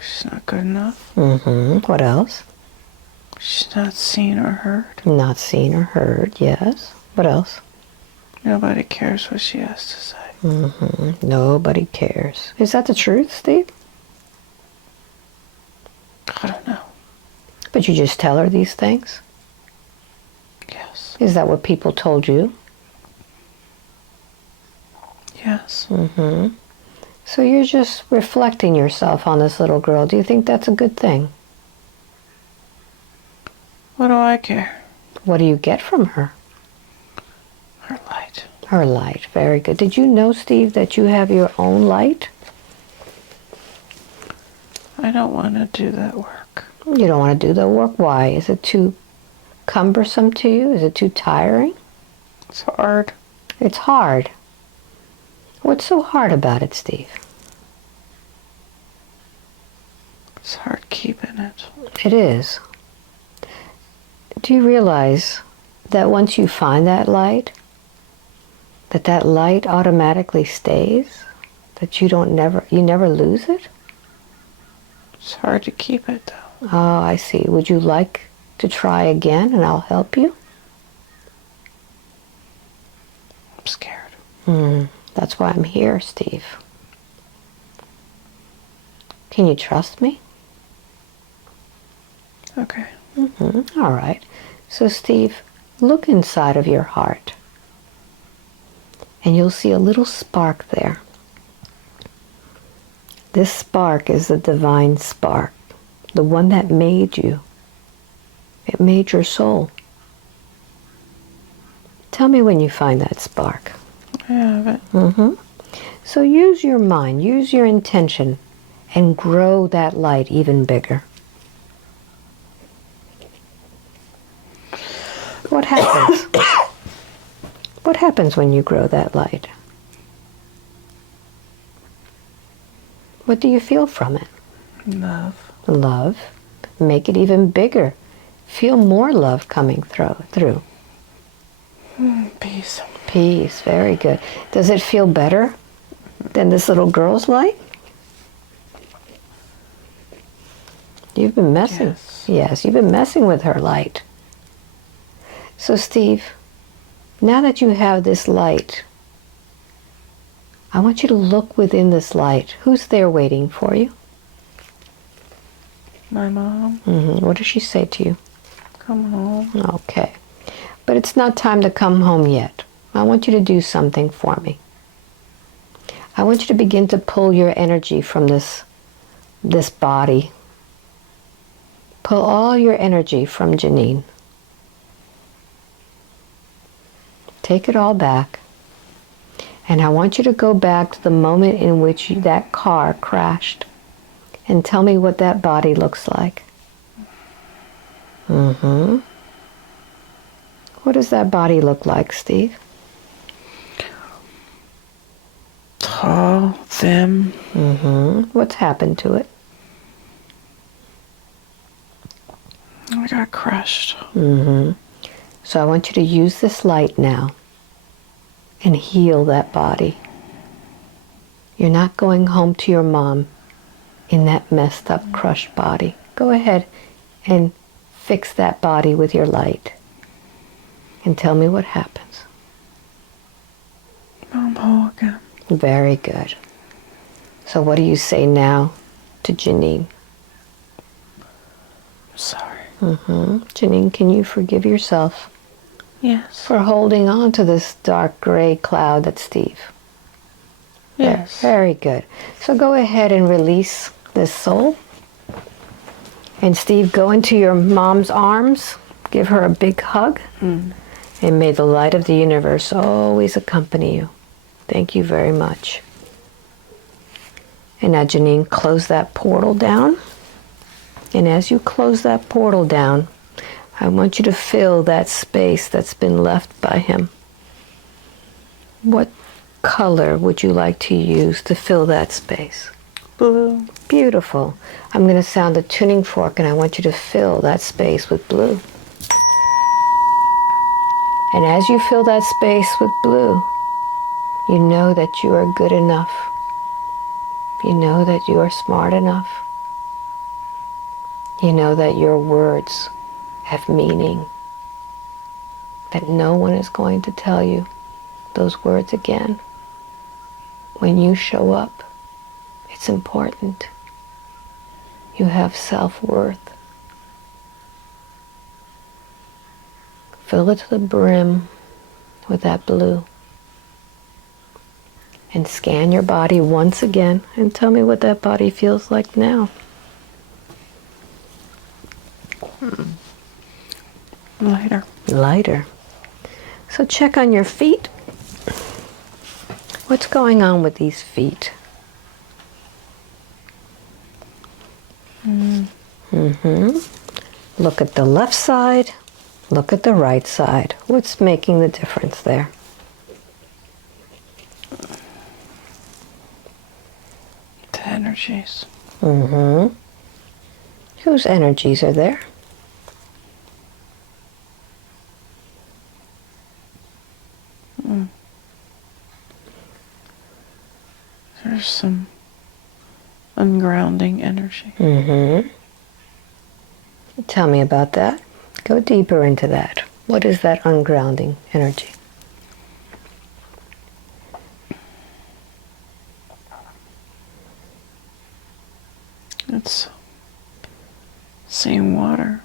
She's not good enough. Mm-hmm. What else? She's not seen or heard. Not seen or heard, yes. What else? Nobody cares what she has to say. Nobody cares. Is that the truth, Steve? I don't know. But you just tell her these things? Yes. Is that what people told you? Yes. So you're just reflecting yourself on this little girl. Do you think that's a good thing? What do I care? What do you get from her? Her light. Her light. Very good. Did you know, Steve, that you have your own light? I don't want to do that work. You don't want to do the work. Why? Is it too cumbersome to you? Is it too tiring? It's hard. It's hard. What's so hard about it, Steve? It's hard keeping it. It is. Do you realize that once you find that light, that light automatically stays? That you never lose it? It's hard to keep it, though. Oh, I see. Would you like to try again and I'll help you? I'm scared. That's why I'm here, Steve. Can you trust me? Okay. All right. So, Steve, look inside of your heart. And you'll see a little spark there. This spark is the divine spark. The one that made you. It made your soul. Tell me when you find that spark. I have it. So use your mind, use your intention, and grow that light even bigger. What happens? What happens when you grow that light? What do you feel from it? Love. Love. Make it even bigger. Feel more love coming through. Peace. Peace. Very good. Does it feel better than this little girl's light? You've been messing. Yes, you've been messing with her light. So, Steve, now that you have this light, I want you to look within this light. Who's there waiting for you? My mom. What does she say to you? Come home. Okay. But it's not time to come home yet. I want you to do something for me. I want you to begin to pull your energy from this body. Pull all your energy from Janine. Take it all back. And I want you to go back to the moment in which that car crashed. And tell me what that body looks like. What does that body look like, Steve? Tall, thin. What's happened to it? I got crushed. So I want you to use this light now and heal that body. You're not going home to your mom in that messed up, crushed body. Go ahead and fix that body with your light. And tell me what happens. I'm whole again. Very good. So what do you say now to Janine? Sorry. Janine, can you forgive yourself Yes. for holding on to this dark gray cloud that's Steve? Yes. Very good. So go ahead and release this soul. And Steve, go into your mom's arms. Give her a big hug. And may the light of the universe always accompany you. Thank you very much. And now, Janine, close that portal down. And as you close that portal down, I want you to fill that space that's been left by him. What color would you like to use to fill that space? Blue. Beautiful. I'm going to sound the tuning fork and I want you to fill that space with blue. And as you fill that space with blue, you know that you are good enough. You know that you are smart enough. You know that your words have meaning, that no one is going to tell you those words again. When you show up, it's important. You have self-worth. Fill it to the brim with that blue. And scan your body once again and tell me what that body feels like now. Lighter. Lighter. So check on your feet. What's going on with these feet? Look at the left side. Look at the right side. What's making the difference there? The energies. Whose energies are there? There's some ungrounding energy. Tell me about that. Go deeper into that. What is that ungrounding energy? It's seeing water.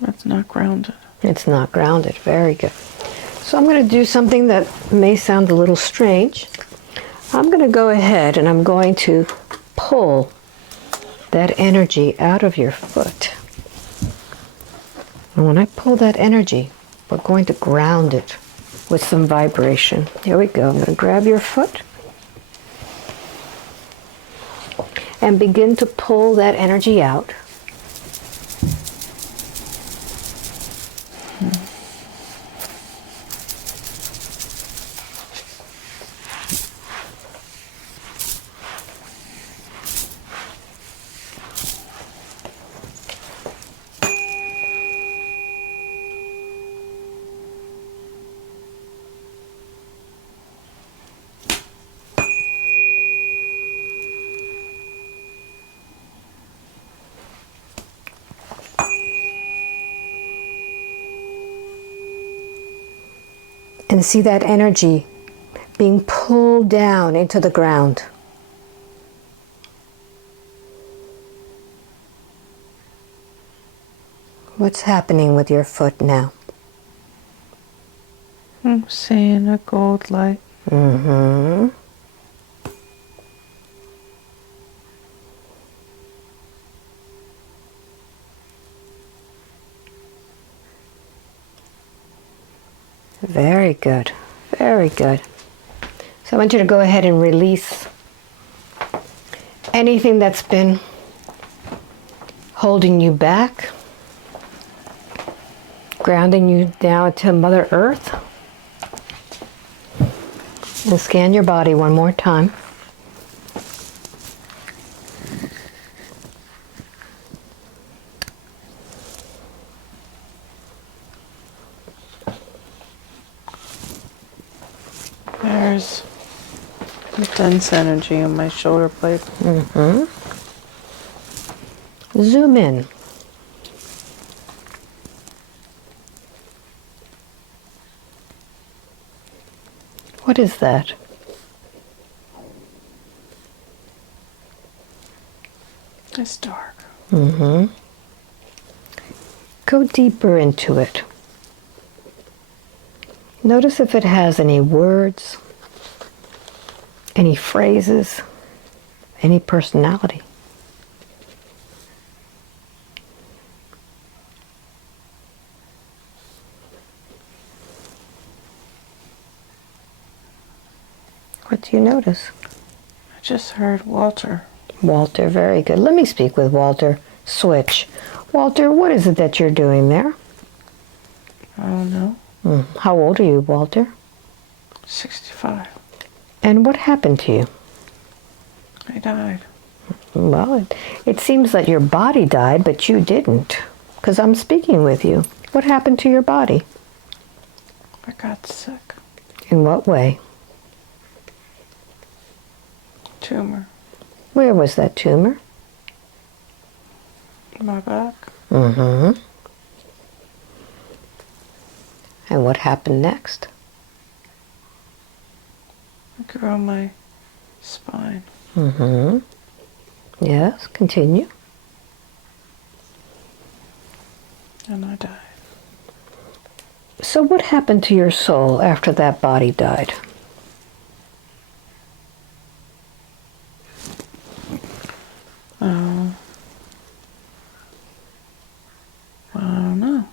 That's not grounded. It's not grounded. Very good. So I'm going to do something that may sound a little strange. I'm going to go ahead and I'm going to pull that energy out of your foot. And when I pull that energy, we're going to ground it with some vibration. Here we go. I'm going to grab your foot and begin to pull that energy out. And see that energy being pulled down into the ground. What's happening with your foot now? I'm seeing a gold light. Very good. Very good. So I want you to go ahead and release anything that's been holding you back, grounding you down to Mother Earth. And scan your body one more time. There's dense energy on my shoulder blade. Zoom in. What is that? It's dark. Go deeper into it. Notice if it has any words, any phrases, any personality. What do you notice? I just heard Walter. Walter, very good. Let me speak with Walter. Switch. Walter, what is it that you're doing there? I don't know. How old are you, Walter? 65. And what happened to you? I died. Well, it seems that your body died, but you didn't, because I'm speaking with you. What happened to your body? I got sick. In what way? Tumor. Where was that tumor? My back. Mm-hmm. And what happened next? I grew on my spine. Mm-hmm. Yes, continue. And I died. So what happened to your soul after that body died? I don't know.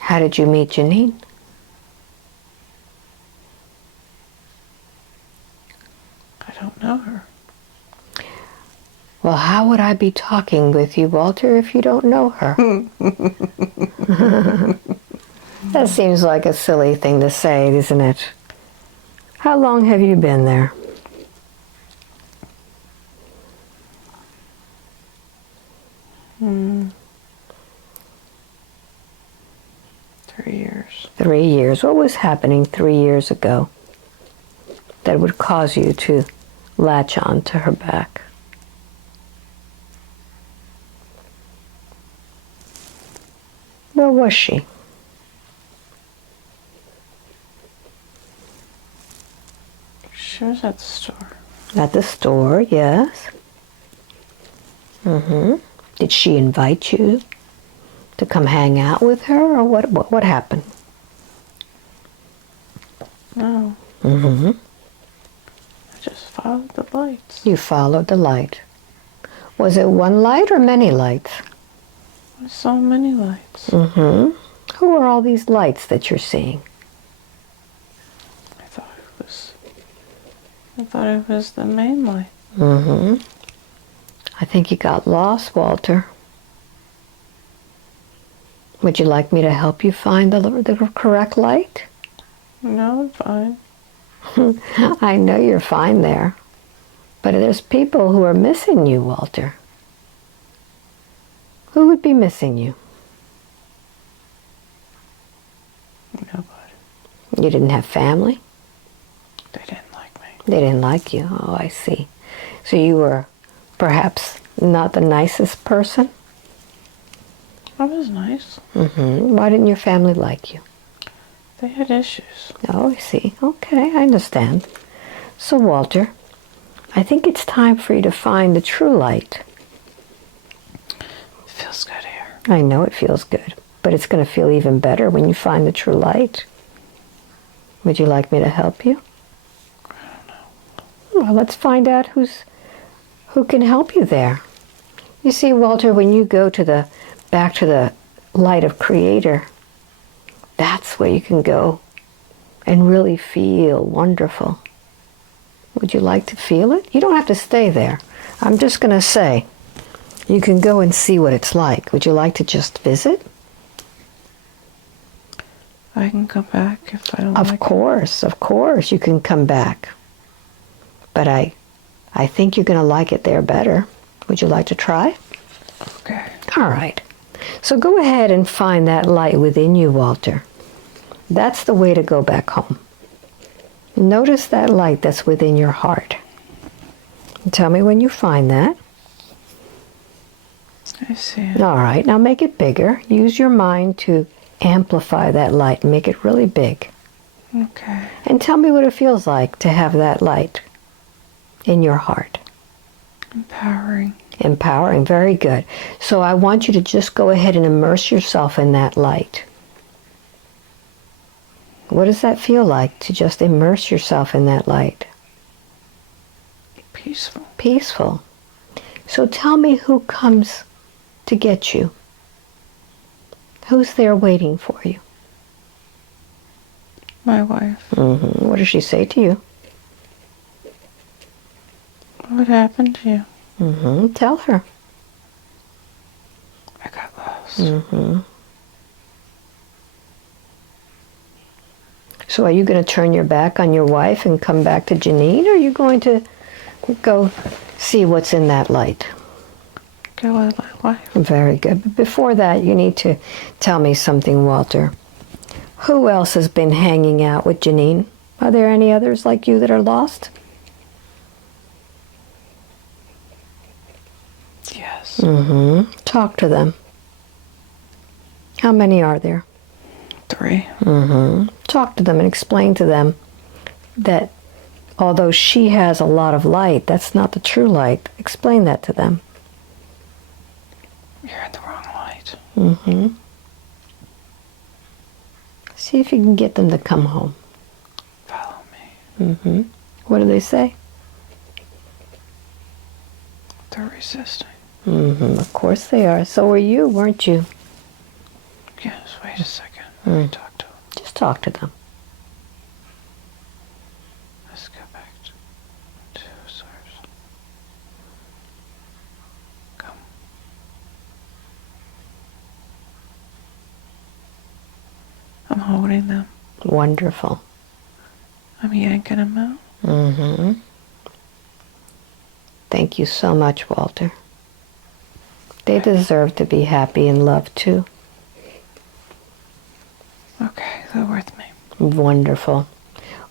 How did you meet Janine? I don't know her. Well, how would I be talking with you, Walter, if you don't know her? That seems like a silly thing to say, isn't it? How long have you been there? Hmm. 3 years. 3 years. What was happening 3 years ago that would cause you to latch on to her back? Where was she? She was at the store. At the store, yes. Mm-hmm. Did she invite you to come hang out with her, or what happened? No. Mm-hmm. I just followed the lights. You followed the light. Was it one light or many lights? I saw many lights. Mm-hmm. Who are all these lights that you're seeing? I thought it was the main light. Mm-hmm. I think you got lost, Walter. Would you like me to help you find the correct light? No, I'm fine. I know you're fine there. But there's people who are missing you, Walter. Who would be missing you? Nobody. You didn't have family? They didn't like me. They didn't like you. Oh, I see. So you were perhaps not the nicest person? I was nice. Mm-hmm. Why didn't your family like you? They had issues. Oh, I see. Okay, I understand. So, Walter, I think it's time for you to find the true light. It feels good here. I know it feels good, but it's going to feel even better when you find the true light. Would you like me to help you? I don't know. Well, let's find out who can help you there. You see, Walter, when you go back to the light of Creator, that's where you can go and really feel wonderful. Would you like to feel it? You don't have to stay there. I'm just going to say, you can go and see what it's like. Would you like to just visit? I can come back if I don't like it. Of course, you can come back. But I think you're going to like it there better. Would you like to try? Okay. All right. So go ahead and find that light within you, Walter. That's the way to go back home. Notice that light that's within your heart. And tell me when you find that. I see it. All right. Now make it bigger. Use your mind to amplify that light and make it really big. Okay. And tell me what it feels like to have that light in your heart. Empowering. Empowering, very good. So I want you to just go ahead and immerse yourself in that light. What does that feel like to just immerse yourself in that light? Peaceful. Peaceful. So tell me who comes to get you. Who's there waiting for you? My wife. Mm-hmm. What does she say to you? What happened to you? Mm-hmm. Tell her. I got lost. Mm-hmm. So are you going to turn your back on your wife and come back to Janine, or are you going to go see what's in that light? Go with my wife. Very good. But before that, you need to tell me something, Walter. Who else has been hanging out with Janine? Are there any others like you that are lost? Yes. Mm-hmm. Talk to them. How many are there? 3. Talk to them and explain to them that although she has a lot of light, that's not the true light. Explain that to them. You're in the wrong light. See if you can get them to come home. Follow me. What do they say? They're resisting. Of course they are. So were you, weren't you? Yes, wait a second. Let me talk to them. Just talk to them. Let's go back to source. Come. I'm holding them. Wonderful. I'm yanking them out. Thank you so much, Walter. They deserve to be happy and loved too. Okay, they're with me. Wonderful.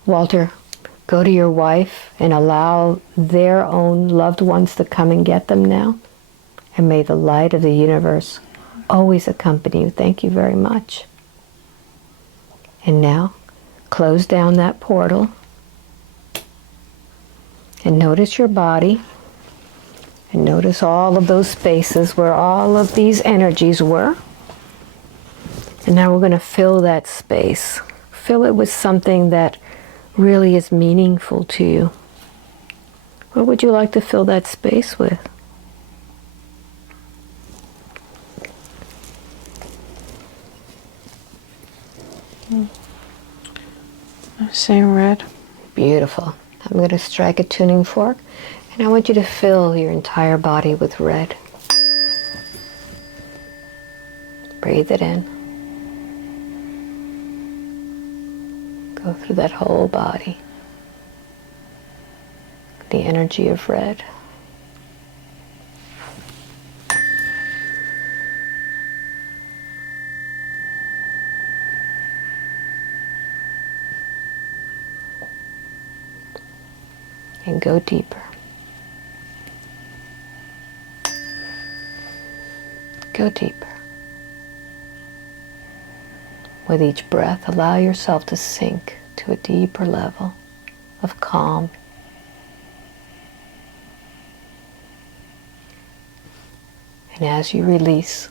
Walter, go to your wife and allow their own loved ones to come and get them now. And may the light of the universe always accompany you. Thank you very much. And now, close down that portal. And notice your body. And notice all of those spaces where all of these energies were. And now we're going to fill that space. Fill it with something that really is meaningful to you. What would you like to fill that space with? Same red. Beautiful. I'm going to strike a tuning fork, and I want you to fill your entire body with red. Breathe it in. Go through that whole body. The energy of red. And go deeper. Go deeper. With each breath, allow yourself to sink to a deeper level of calm. And as you release,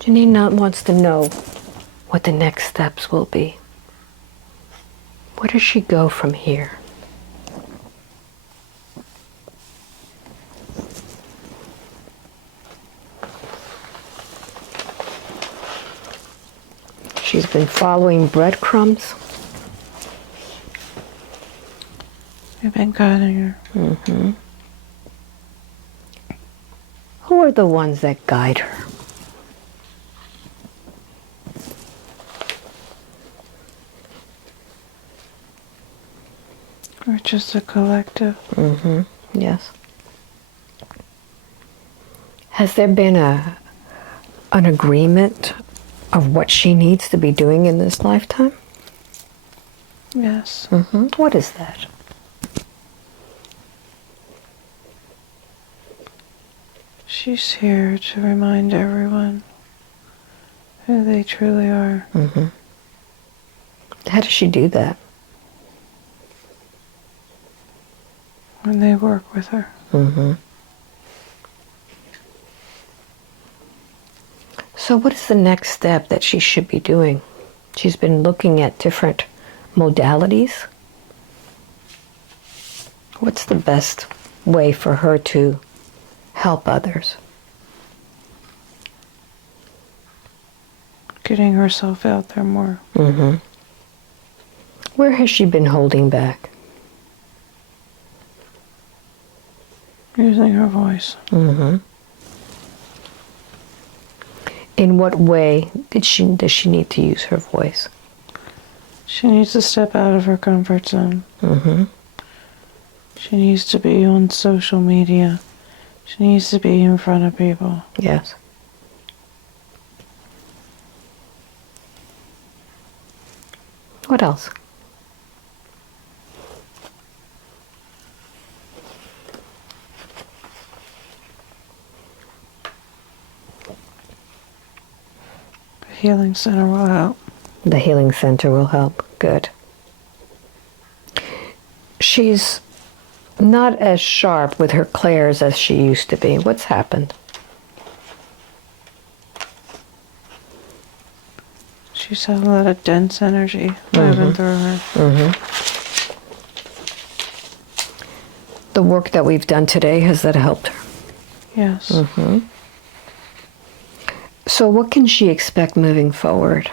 Janine wants to know what the next steps will be. Where does she go from here? She's been following breadcrumbs. We've been guiding her. Who are the ones that guide her? We're just a collective. Yes. Has there been an agreement of what she needs to be doing in this lifetime? Yes. What is that? She's here to remind everyone who they truly are. How does she do that? When they work with her. So what is the next step that she should be doing? She's been looking at different modalities. What's the best way for her to help others? Getting herself out there more. Where has she been holding back? Using her voice. In what way does she need to use her voice? She needs to step out of her comfort zone. She needs to be on social media. She needs to be in front of people. Yes. What else? healing center will help. The healing center will help. Good. She's not as sharp with her clairs as she used to be. What's happened? She's had a lot of dense energy moving through her. The work that we've done today, has that helped her? Yes. So what can she expect moving forward?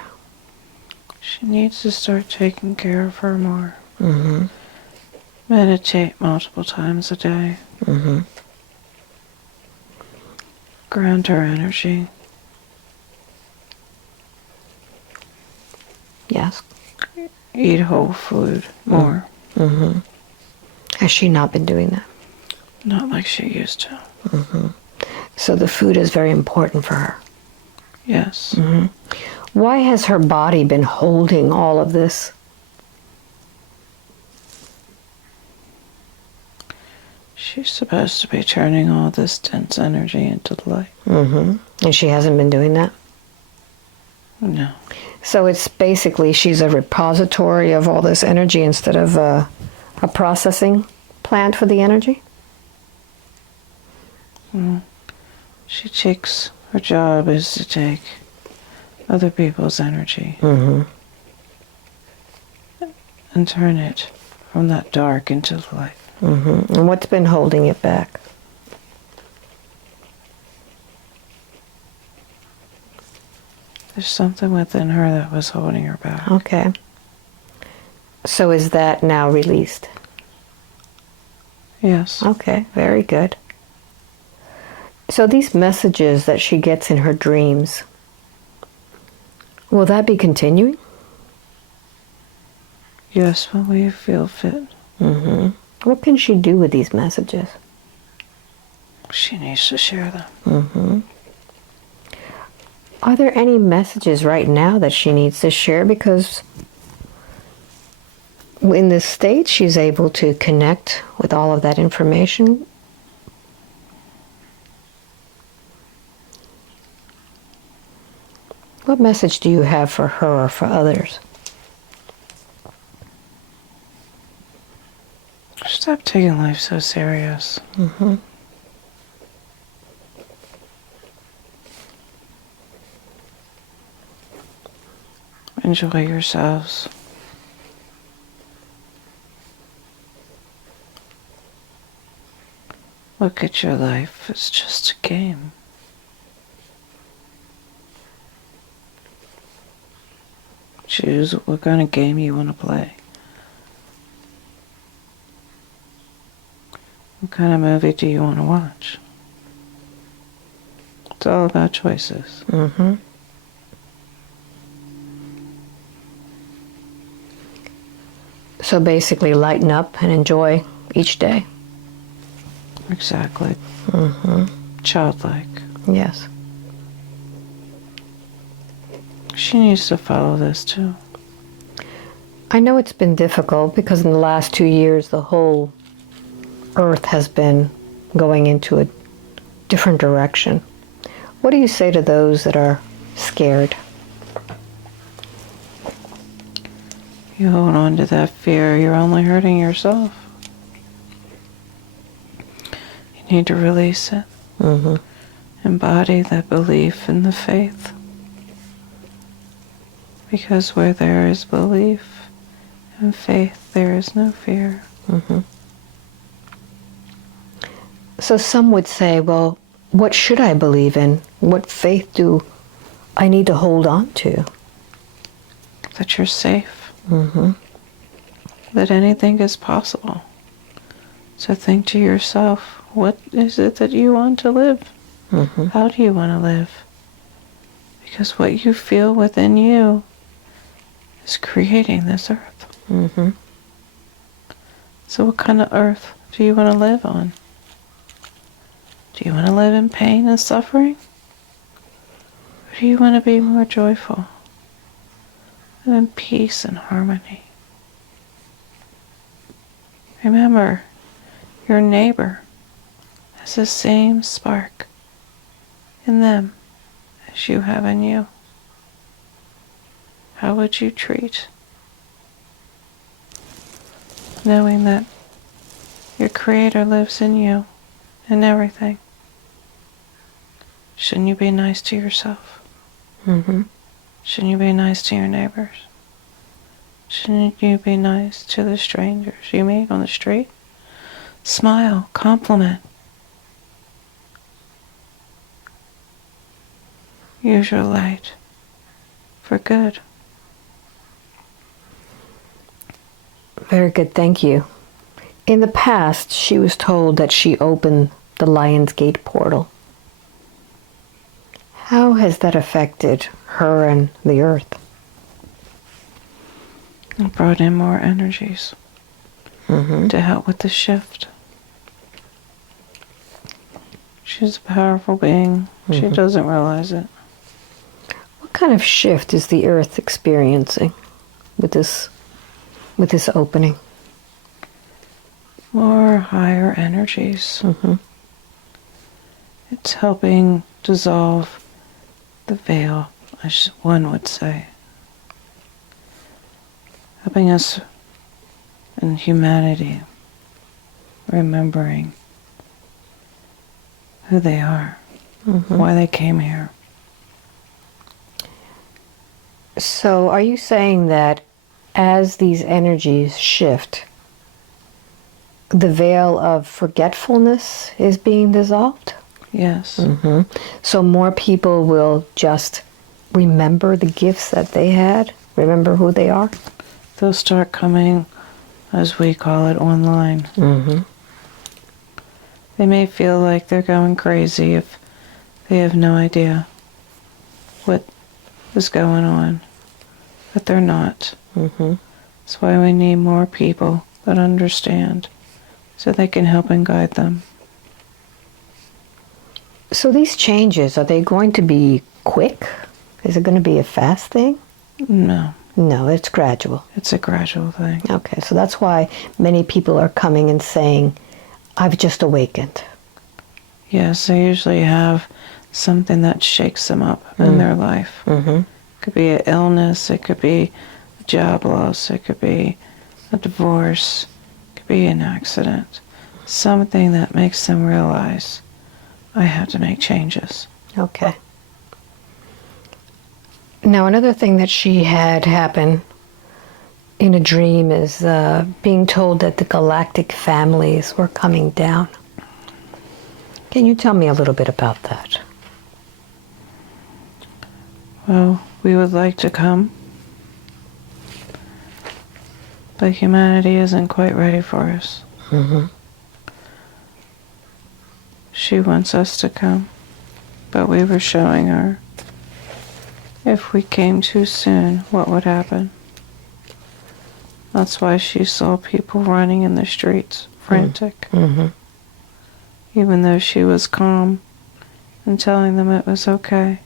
She needs to start taking care of her more. Meditate multiple times a day. Ground her energy. Yes. Eat whole food more. Has she not been doing that? Not like she used to. So the food is very important for her. Yes. Why has her body been holding all of this? She's supposed to be turning all this dense energy into light. And she hasn't been doing that? No. So it's basically she's a repository of all this energy instead of a processing plant for the energy? She takes, her job is to take other people's energy and turn it from that dark into the light. And what's been holding it back? There's something within her that was holding her back. Okay. So is that now released? Yes. Okay, very good. So these messages that she gets in her dreams, will that be continuing? Yes, when we feel fit. What can she do with these messages? She needs to share them. Are there any messages right now that she needs to share? Because in this state, she's able to connect with all of that information. What message do you have for her or for others? Stop taking life so serious. Enjoy yourselves. Look at your life. It's just a game. Choose what kind of game you want to play. What kind of movie do you want to watch? It's all about choices. So basically lighten up and enjoy each day. Exactly. Childlike. Yes. She needs to follow this too. I know it's been difficult because in the last 2 years the whole earth has been going into a different direction. What do you say to those that are scared? You hold on to that fear, you're only hurting yourself. You need to release it. Embody that belief in the faith. Because where there is belief and faith, there is no fear. So some would say, well, what should I believe in? What faith do I need to hold on to? That you're safe. That anything is possible. So think to yourself, what is it that you want to live? How do you want to live? Because what you feel within you is creating this earth. So what kind of earth do you want to live on? Do you want to live in pain and suffering? Or do you want to be more joyful and in peace and harmony? Remember, your neighbor has the same spark in them as you have in you. how would you treat knowing that your Creator lives in you and everything? Shouldn't you be nice to yourself? Mm-hmm. Shouldn't you be nice to your neighbors? Shouldn't you be nice to the strangers you meet on the street? Smile, compliment. Use your light for good. Very good, thank you. In the past, she was told that she opened the Lion's Gate portal. How has that affected her and the earth? It brought in more energies to help with the shift. She's a powerful being. She doesn't realize it. What kind of shift is the earth experiencing with this opening? More higher energies. It's helping dissolve the veil, as one would say. Helping us in humanity, remembering who they are, why they came here. So are you saying that as these energies shift, the veil of forgetfulness is being dissolved? Yes. So more people will just remember the gifts that they had, remember who they are? They'll start coming, as we call it, online. They may feel like they're going crazy if they have no idea what is going on, but they're not. That's why we need more people that understand, so they can help and guide them. So these changes, are they going to be quick? Is it going to be a fast thing? No, No, it's gradual. it's a gradual thing. Okay, so that's why many people are coming and saying, I've just awakened. Yes, they usually have something that shakes them up in their life. It could be an illness, it could be a job loss, it could be a divorce, it could be an accident. Something that makes them realize, I have to make changes. Okay. Now, another thing that she had happen in a dream is being told that the galactic families were coming down. Can you tell me a little bit about that? Well, we would like to come, but humanity isn't quite ready for us. She wants us to come, but we were showing her if we came too soon, what would happen. That's why she saw people running in the streets, frantic. Even though she was calm and telling them it was okay.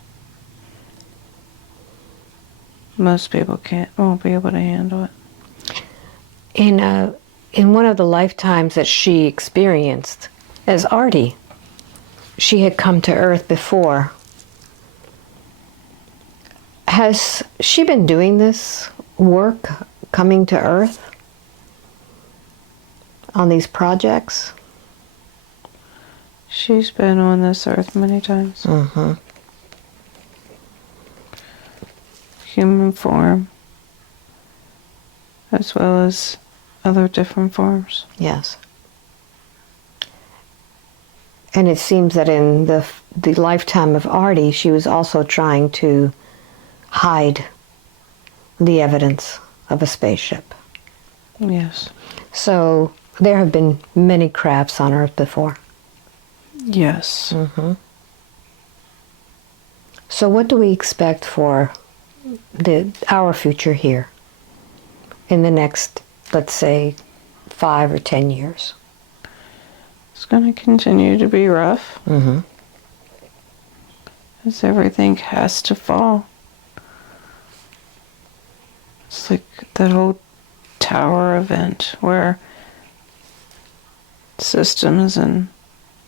Most people won't be able to handle it. In one of the lifetimes that she experienced as Artie, she had come to Earth before. Has she been doing this work, coming to Earth on these projects? She's been on this earth many times. Human form, as well as other different forms. Yes. And it seems that in the lifetime of Artie, she was also trying to hide the evidence of a spaceship. Yes. So there have been many crafts on Earth before. Yes. So what do we expect for our future here in the next, let's say, 5 or 10 years? It's going to continue to be rough. As everything has to fall. It's like that old tower event where systems and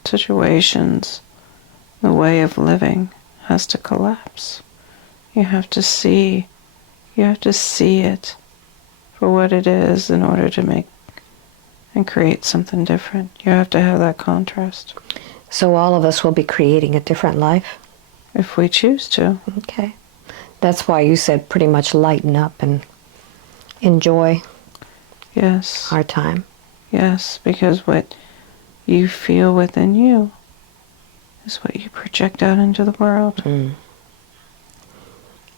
situations, the way of living has to collapse. You have to see You have to see it for what it is in order to make and create something different. You have to have that contrast. So all of us will be creating a different life? If we choose to. Okay. That's why you said pretty much lighten up and enjoy Yes. our time. Yes, because what you feel within you is what you project out into the world. Mm.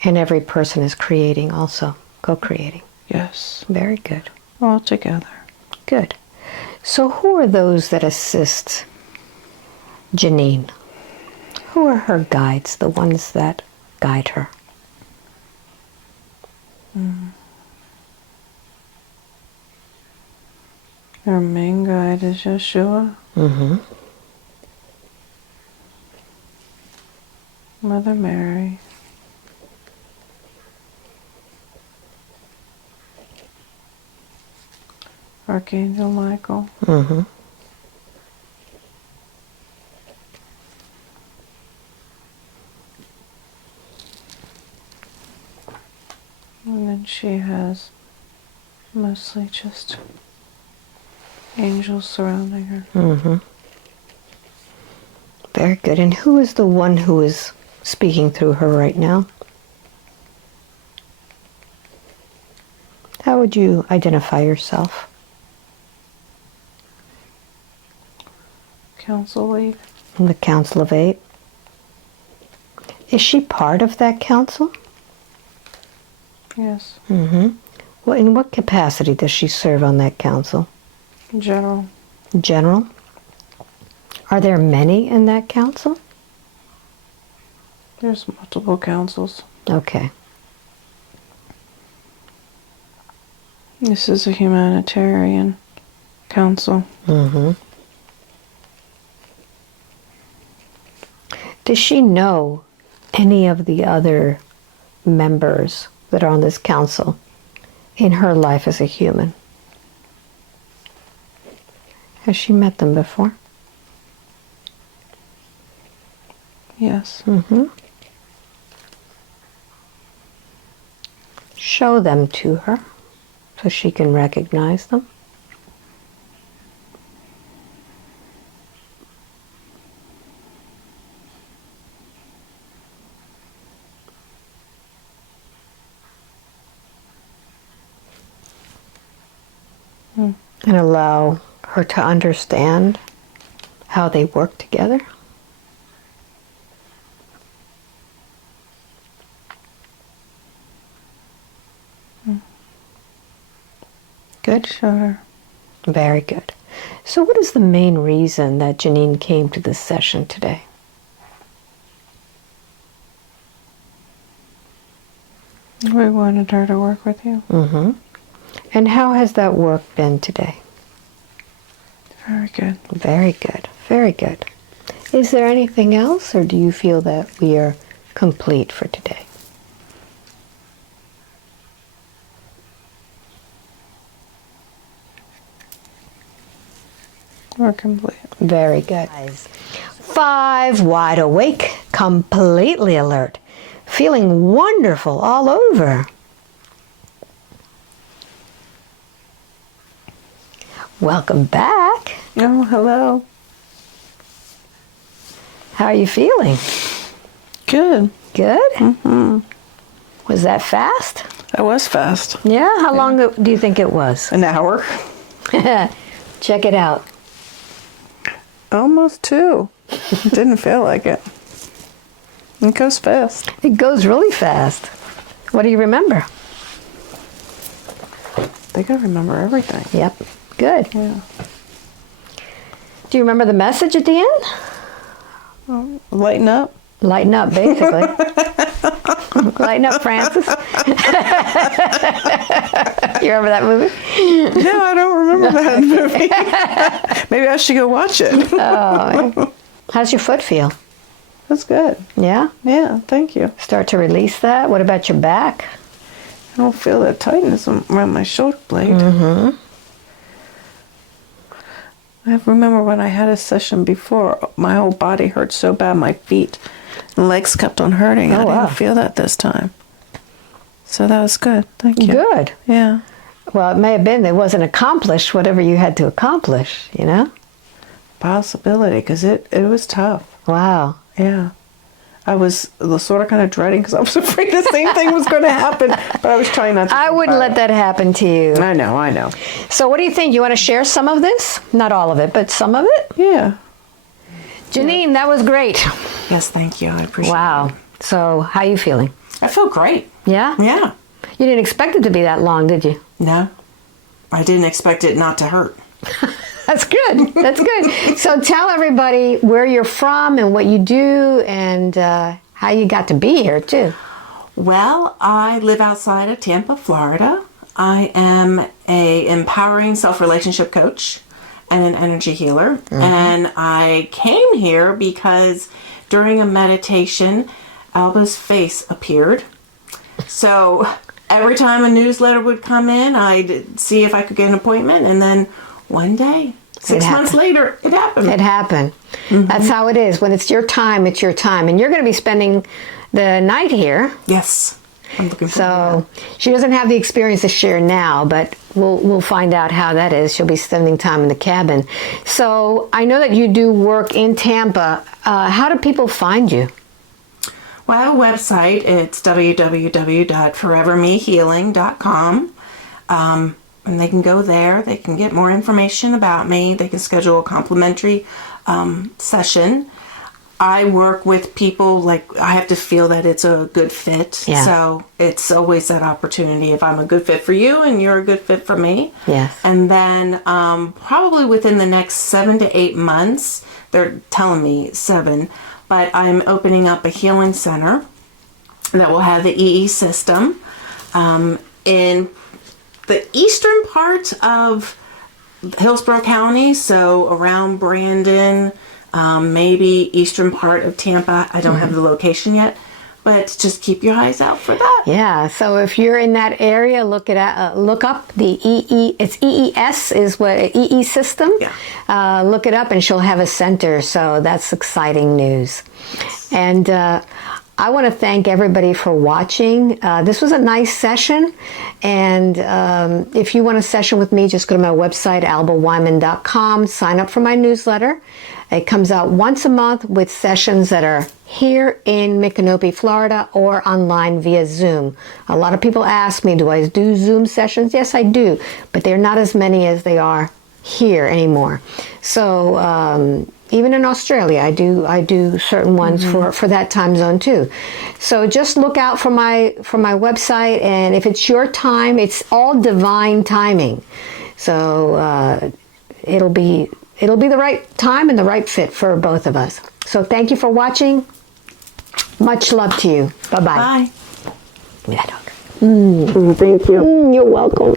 And every person is creating also, co-creating. Yes. Very good. All together. Good. So who are those that assist Janine? Who are her guides, the ones that guide her? Our main guide is Yeshua, Mm-hmm. Mother Mary, Archangel Michael, Mm-hmm. and then she has mostly just angels surrounding her. Mm-hmm. Very good. And who is the one who is speaking through her right now? How would you identify yourself? Council lead. In the Council of Eight? Is she part of that council? Yes. Mm-hmm. Well, in what capacity does she serve on that council? General. General? Are there many in that council? There's multiple councils. Okay. This is a humanitarian council. Mm-hmm. Does she know any of the other members that are on this council in her life as a human? Has she met them before? Yes. Mm-hmm. Show them to her so she can recognize them. Mm. And allow her to understand how they work together. Good. Show her. Very good. So what is the main reason that Janine came to this session today? We wanted her to work with you. Mm-hmm. And how has that work been today? Very good. Very good. Very good. Is there anything else, or do you feel that we are complete for today? We're complete. Very good. 5, wide awake, completely alert, feeling wonderful all over. Welcome back. Oh, hello. How are you feeling? Good. Good? Mm-hmm. Was that fast? That was fast. Yeah? How long do you think it was? An hour. Check it out. Almost 2. Didn't feel like it. It goes fast. It goes really fast. What do you remember? I think I remember everything. Yep. Good. Yeah. Do you remember the message at the end? Well, lighten up. Lighten up, basically. Lighten up, Francis. You remember that movie? No, I don't remember that movie. Maybe I should go watch it. Oh, how's your foot feel? That's good. Yeah? Yeah, thank you. Start to release that? What about your back? I don't feel that tightness around my shoulder blade. Mm-hmm. I remember when I had a session before, my whole body hurt so bad, my feet and legs kept on hurting. Oh, I wow. didn't feel that this time. So that was good. Thank you. Good. Yeah. Well, it may have been it wasn't accomplished, whatever you had to accomplish, you know? Possibility, because it was tough. Wow. Yeah. I was sort of kind of dreading because I was afraid the same thing was going to happen, but I was trying not to. I wouldn't let that happen to you. I know. So what do you think? You want to share some of this? Not all of it, but some of it? Yeah. Janine, that was great. Yes, thank you. I appreciate it. Wow. So how are you feeling? I feel great. Yeah? Yeah. You didn't expect it to be that long, did you? No. I didn't expect it not to hurt. That's good. That's good. So tell everybody where you're from and what you do and how you got to be here, too. Well, I live outside of Tampa, Florida. I am a empowering self-relationship coach and an energy healer. Mm-hmm. And I came here because during a meditation, Alba's face appeared. So every time a newsletter would come in, I'd see if I could get an appointment. And then one day, 6 months later, it happened. It happened. Mm-hmm. That's how it is. When it's your time, it's your time. And you're going to be spending the night here. Yes. I'm looking forward to that. She doesn't have the experience to share now, but we'll find out how that is. She'll be spending time in the cabin. So I know that you do work in Tampa. How do people find you? Well, I have a website. It's www.forevermehealing.com. And they can go there. They can get more information about me. They can schedule a complimentary session. I work with people, like, I have to feel that it's a good fit. Yeah. So it's always that opportunity. If I'm a good fit for you and you're a good fit for me. Yes. And then probably within the next 7 to 8 months, they're telling me 7, but I'm opening up a healing center that will have the EE system in the eastern part of Hillsborough County, so around Brandon, maybe eastern part of Tampa. I don't have the location yet, but just keep your eyes out for that. Yeah, so if you're in that area, look up the EE. It's EES is what EE system. Yeah. Look it up, and she'll have a center. So that's exciting news. Yes. And I want to thank everybody for watching. This was a nice session, and if you want a session with me, just go to my website, albaweinman.com, sign up for my newsletter. It comes out once a month with sessions that are here in Micanopy, Florida, or online via Zoom. A lot of people ask me, do I do Zoom sessions? Yes, I do, but they're not as many as they are here anymore. So even in Australia, I do certain ones for that time zone too. So just look out for my website, and if it's your time, it's all divine timing. So it'll be the right time and the right fit for both of us. So thank you for watching. Much love to you. Bye-bye. Bye. Give me that hug. Thank you. You're welcome.